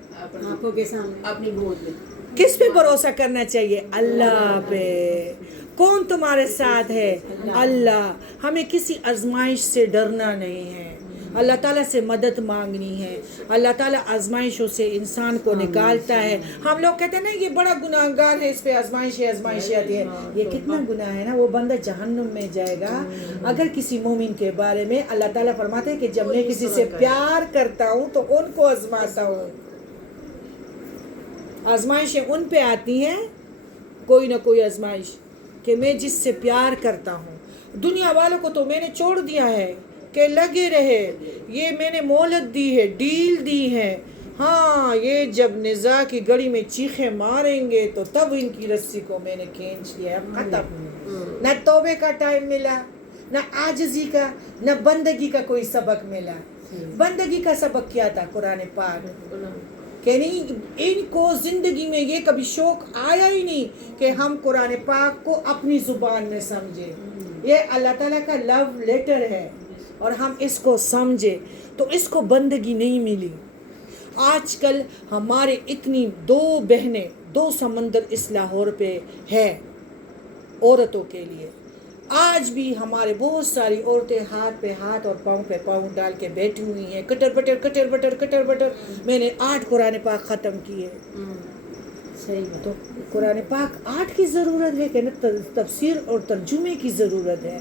آنکھوں کے سامنے اپنی گود میں. کس پہ بھروسہ کرنا چاہیے؟ اللہ پہ. کون تمہارے ساتھ ہے؟ اللہ. ہمیں کسی آزمائش سے ڈرنا نہیں ہے, اللہ تعالیٰ سے مدد مانگنی ہے. اللہ تعالیٰ آزمائشوں سے انسان کو نکالتا ہے. ہم لوگ کہتے ہیں نا یہ بڑا گناہ گار ہے, اس پہ آزمائش آتی ہے. یہ کتنا گناہ ہے نا, وہ بندہ جہنم میں جائے گا. اگر کسی مومن کے بارے میں اللہ تعالیٰ فرماتے ہیں کہ جب میں کسی سے پیار کرتا ہوں تو ان کو آزماتا ہوں. آزمائشیں ان پہ آتی ہیں, کوئی نہ کوئی آزمائش, کہ میں جس سے پیار کرتا ہوں. دنیا والوں کو تو میں نے چھوڑ دیا ہے کہ لگے رہے, یہ میں نے مہلت دی ہے, ڈیل دی ہے. ہاں یہ جب نزاع کی گڑی میں چیخیں ماریں گے تو تب ان کی رسی کو میں نے کھینچ لیا. ختم. نہ توبے کا ٹائم ملا, نہ عاجزی کا, نہ بندگی کا کوئی سبق ملا. بندگی کا سبق کیا تھا؟ قرآن پاک. کہ نہیں ان کو زندگی میں یہ کبھی شوق آیا ہی نہیں کہ ہم قرآن پاک کو اپنی زبان میں سمجھے. یہ اللہ تعالیٰ کا لو لیٹر ہے اور ہم اس کو سمجھے تو اس کو بندگی نہیں ملی. آج کل ہمارے اتنی 2 بہنیں 2 سمندر اس لاہور پہ ہے عورتوں کے لیے. آج بھی ہمارے بہت ساری عورتیں ہاتھ پہ ہاتھ اور پاؤں پہ پاؤں ڈال کے بیٹھی ہوئی ہیں, کٹر بٹر. میں نے 8 قرآن پاک ختم کیے. صحیح بات. تو قرآن پاک 8 کی ضرورت ہے کہ نہ تفسیر اور ترجمے کی ضرورت ہے,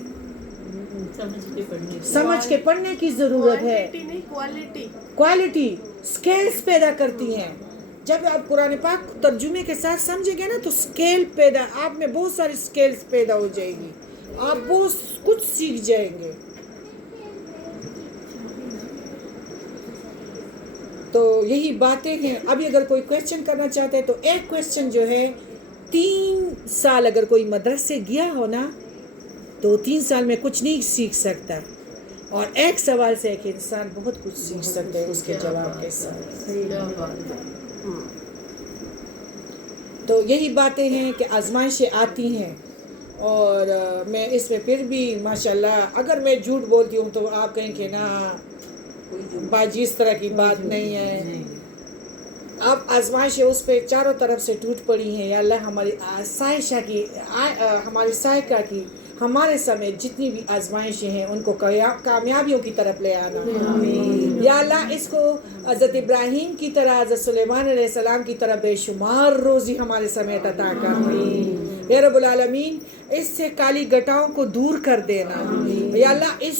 سمجھ کے پڑھنے کی ضرورت ہے. کوالٹی سکیلز پیدا کرتی ہیں. جب آپ قرآن پاک ترجمے کے ساتھ سمجھیں گے نا تو سکیل پیدا, آپ میں بہت ساری سکیلز پیدا ہو جائے گی, آپ بہت کچھ سیکھ جائیں گے. تو یہی باتیں ہیں. ابھی اگر کوئی کویسچن کرنا چاہتے ہیں تو ایک کویسچن جو ہے, 3 سال اگر کوئی مدرسے گیا ہو نا تو 3 سال میں کچھ نہیں سیکھ سکتا, اور ایک سوال سے ایک انسان بہت کچھ سیکھ سکتا ہے اس کے جواب کے ساتھ. تو یہی باتیں ہیں کہ آزمائشیں آتی ہیں, اور میں اس میں پھر بھی ماشاءاللہ اگر میں جھوٹ بولتی ہوں تو آپ کہیں کہ نا باجی اس طرح کی بات نہیں ہے. اب آزمائشیں اس پہ چاروں طرف سے ٹوٹ پڑی ہیں. یا اللہ ہماری سائشہ کی, ہماری سائقہ کی, ہمارے سمیت جتنی بھی آزمائشیں ہیں ان کو کامیابیوں کی طرف لے آنا. یا اللہ اس کو حضرت ابراہیم کی طرح, حضرت سلیمان علیہ السلام کی طرح بے شمار روزی ہمارے سمیت عطا کر. یا رب العالمین اس سے کالی گٹاؤں کو دور کر دینا. یا اللہ اس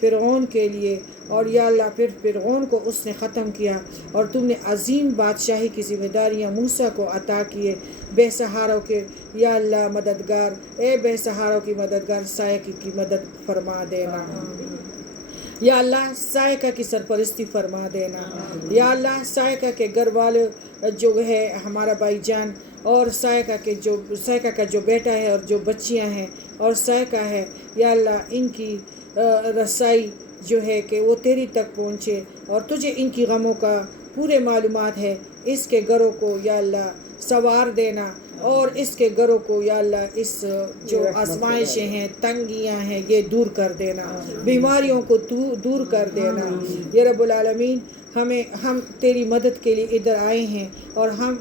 فرعون کے لیے، اور یا اللہ پھر فرعون کو اس نے ختم کیا، اور تم نے عظیم بادشاہی کی ذمہ داریاں موسیٰ کو عطا کیے۔ بے سہاروں کے یا اللہ مددگار، اے بے سہاروں کی مددگار، سائقہ کی مدد فرما دینا۔ یا اللہ سائقہ کی سرپرستی فرما دینا۔ یا اللہ سائقہ کے گھر والے جو ہے ہمارا بھائی جان، اور سائقہ کا جو بیٹا ہے اور جو بچیاں ہیں اور سائقہ ہے، یا اللہ ان کی رسائی جو ہے کہ وہ تیری تک پہنچے، اور تجھے ان کی غموں کا پورے معلومات ہے۔ اس کے گھروں کو یا اللہ سوار دینا، اور اس کے گھروں کو یا اللہ اس جو آزمائشیں ہیں، تنگیاں ہیں، یہ دور کر دینا، بیماریوں کو دور کر دینا۔ یا رب العالمین ہم تیری مدد کے لیے ادھر آئے ہیں، اور ہم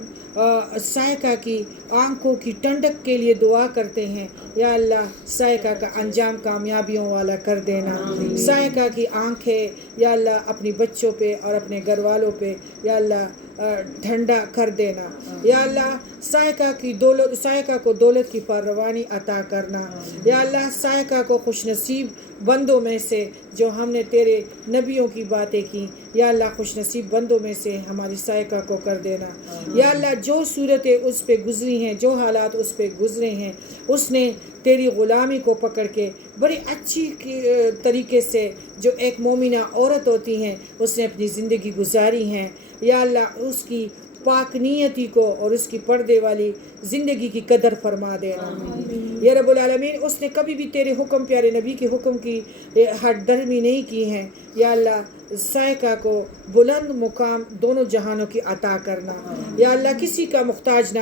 سائقہ کی آنکھوں کی ٹھنڈک کے لیے دعا کرتے ہیں۔ یا اللہ سائقہ کا انجام کامیابیوں والا کر دینا۔ سائقہ کی آنکھیں یا اللہ اپنی بچوں پہ اور اپنے گھر والوں پہ یا اللہ ٹھنڈا کر دینا۔ یا اللہ سائقہ کو دولت کی فراوانی عطا کرنا۔ یا اللہ سائقہ کو خوش نصیب بندوں میں سے، جو ہم نے تیرے نبیوں کی باتیں کی، یا اللہ خوش نصیب بندوں میں سے ہماری سائقہ کو کر دینا۔ یا اللہ جو صورتیں اس پہ گزری ہیں، جو حالات اس پہ گزرے ہیں، اس نے تیری غلامی کو پکڑ کے بڑی اچھی طریقے سے، جو ایک مومنہ عورت ہوتی ہیں، اس نے اپنی زندگی گزاری ہیں۔ یا اللہ اس کی پاک نیتی کو اور اس کی پردے والی زندگی کی قدر فرما دینا۔ یا رب العالمین اس نے کبھی بھی تیرے حکم، پیارے نبی کے حکم کی ہٹ درمی نہیں کی ہیں۔ یا اللہ سائقہ کو بلند مقام دونوں جہانوں کی عطا کرنا۔ یا اللہ کسی کا محتاج نہ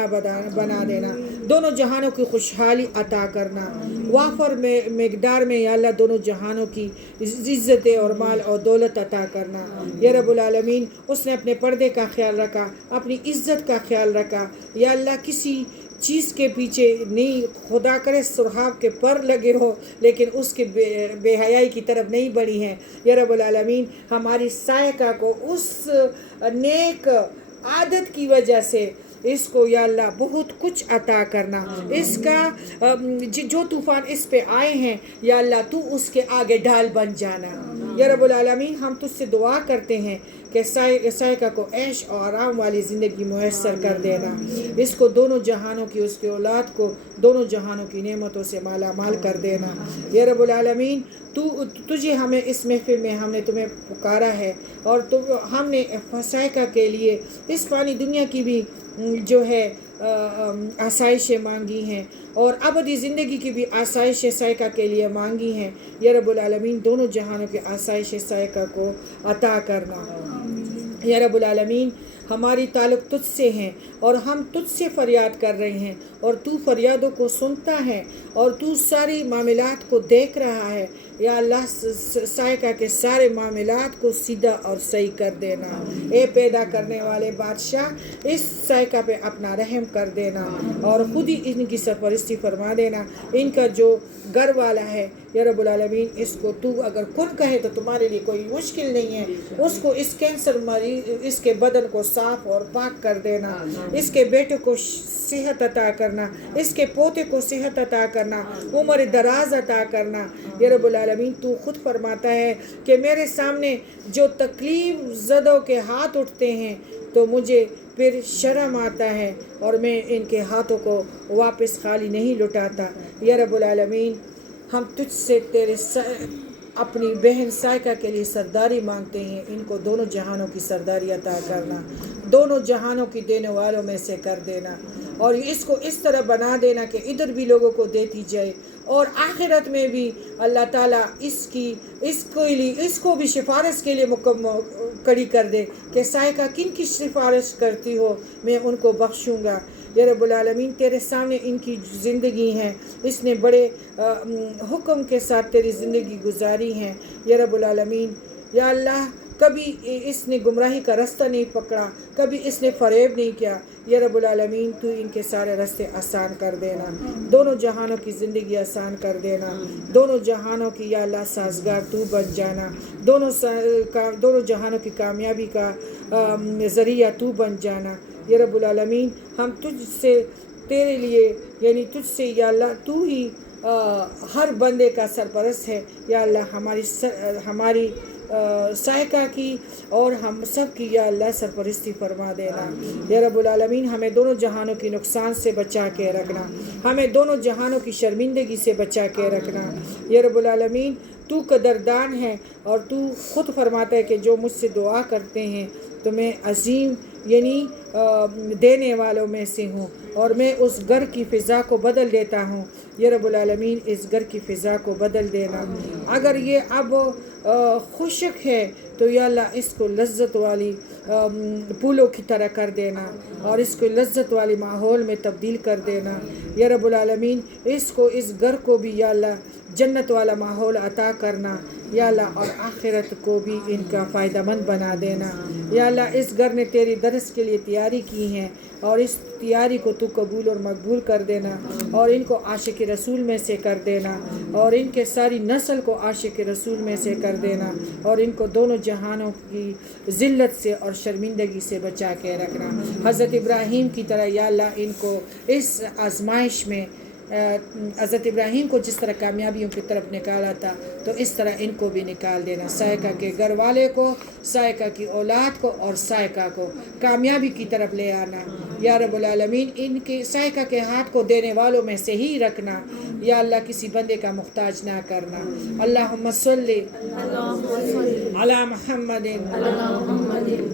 بنا دینا، دونوں جہانوں کی خوشحالی عطا کرنا، وافر مقدار میں یا اللہ دونوں جہانوں کی عزت اور مال اور دولت عطا کرنا۔ یا رب العالمین اس نے اپنے پردے کا خیال رکھا، اپنی عزت کا خیال رکھا۔ یا اللہ کسی چیز کے پیچھے نہیں، خدا کرے سرحاب کے پر لگے ہو لیکن اس کے بے حیائی کی طرف نہیں بڑھی ہیں۔ یا رب العالمین ہماری سائقہ کو اس نیک عادت کی وجہ سے اس کو یا اللہ بہت کچھ عطا کرنا۔ اس کا جو طوفان اس پہ آئے ہیں یا اللہ تو اس کے آگے ڈھال بن جانا۔ یا رب العالمین ہم تجھ سے دعا کرتے ہیں کہ سائقہ کو عیش اور آرام والی زندگی میسر کر دینا، اس کو دونوں جہانوں کی، اس کے اولاد کو دونوں جہانوں کی نعمتوں سے مالا مال کر دینا۔ یا رب العالمین تجھے ہمیں اس محفل میں ہم نے تمہیں پکارا ہے، اور ہم نے سائقہ کے لیے اس فانی دنیا کی بھی جو ہے آسائشیں مانگی ہیں، اور ابدی زندگی کی بھی آسائشیں سائقہ کے لیے مانگی ہیں۔ یا رب العالمین دونوں جہانوں کے آسائشیں سائقہ کو عطا کرنا۔ یا رب العالمین ہماری تعلق تجھ سے ہیں، اور ہم تجھ سے فریاد کر رہے ہیں، اور تو فریادوں کو سنتا ہے، اور تو ساری معاملات کو دیکھ رہا ہے۔ یا اللہ سائقہ کے سارے معاملات کو سیدھا اور صحیح کر دینا۔ اے پیدا کرنے والے بادشاہ اس سائقہ پہ اپنا رحم کر دینا، اور خود ہی ان کی سرپرستی فرما دینا۔ ان کا جو گھر والا ہے یا رب العالمین اس کو تو اگر کن کہے تو تمہارے لیے کوئی مشکل نہیں ہے، اس کو اس کینسر مریض اس کے بدن کو صاف اور پاک کر دینا، اس کے بیٹے کو صحت عطا کرنا، اس کے پوتے کو صحت عطا کرنا، عمر دراز عطا کرنا۔ یا رب العالمین تو خود فرماتا ہے کہ میرے سامنے جو تکلیف زدوں کے ہاتھ اٹھتے ہیں تو مجھے پھر شرم آتا ہے، اور میں ان کے ہاتھوں کو واپس خالی نہیں لٹاتا۔ یا رب العالمین ہم تجھ سے تیرے اپنی بہن سائقہ کے لیے سرداری مانگتے ہیں، ان کو دونوں جہانوں کی سرداری عطا کرنا، دونوں جہانوں کی دینے والوں میں سے کر دینا، اور اس کو اس طرح بنا دینا کہ ادھر بھی لوگوں کو دیتی جائے، اور آخرت میں بھی اللہ تعالیٰ اس کو بھی سفارش کے لیے کڑی کر دے کہ سائقہ کن کی سفارش کرتی ہو میں ان کو بخشوں گا۔ یا رب العالمین تیرے سامنے ان کی زندگی ہیں، اس نے بڑے حکم کے ساتھ تیری زندگی گزاری ہیں۔ یا رب العالمین یا اللہ کبھی اس نے گمراہی کا رستہ نہیں پکڑا، کبھی اس نے فریب نہیں کیا۔ یا رب العالمین تو ان کے سارے راستے آسان کر دینا، دونوں جہانوں کی زندگی آسان کر دینا، دونوں جہانوں کی یا اللہ سازگار تو بن جانا، دونوں جہانوں کی کامیابی کا ذریعہ تو بن جانا۔ یا رب العالمین ہم تجھ سے تیرے لیے یعنی تجھ سے یا اللہ تو ہی ہر بندے کا سرپرست ہے یا اللہ ہماری سائقہ کی اور ہم سب کی یا اللہ سرپرستی فرما دینا یا رب العالمین. ہمیں دونوں جہانوں کی نقصان سے بچا کے رکھنا, ہمیں دونوں جہانوں کی شرمندگی سے بچا کے رکھنا یا رب العالمین. تو قدردان ہے اور تو خود فرماتا ہے کہ جو مجھ سے دعا کرتے ہیں تو میں عظیم یعنی دینے والوں میں سے ہوں اور میں اس گھر کی فضا کو بدل دیتا ہوں یا رب العالمین. اس گھر کی فضا کو بدل دینا. اگر یہ اب خشک ہے تو یا اللہ اس کو لذت والی پھولوں کی طرح کر دینا اور اس کو لذت والی ماحول میں تبدیل کر دینا یا رب العالمین. اس گھر کو بھی یا اللہ جنت والا ماحول عطا کرنا یا اللہ, اور آخرت کو بھی ان کا فائدہ مند بنا دینا یا اللہ. اس گھر نے تیری درس کے لیے تیاری کی ہے اور اس تیاری کو تو قبول اور مقبول کر دینا اور ان کو عاشق رسول میں سے کر دینا اور ان کے ساری نسل کو عاشق رسول میں سے کر دینا اور ان کو دونوں جہانوں کی ذلت سے اور شرمندگی سے بچا کے رکھنا. حضرت ابراہیم کی طرح یا اللہ ان کو اس آزمائش میں حضرت ابراہیم کو جس طرح کامیابیوں کی طرف نکالا تھا تو اس طرح ان کو بھی نکال دینا. سائقہ کے گھر والے کو, سائقہ کی اولاد کو اور سائقہ کو کامیابی کی طرف لے آنا یا رب العالمین. ان کے سائقہ کے ہاتھ کو دینے والوں میں سے ہی رکھنا یا اللہ, کسی بندے کا محتاج نہ کرنا. اللہم صلی علی محمد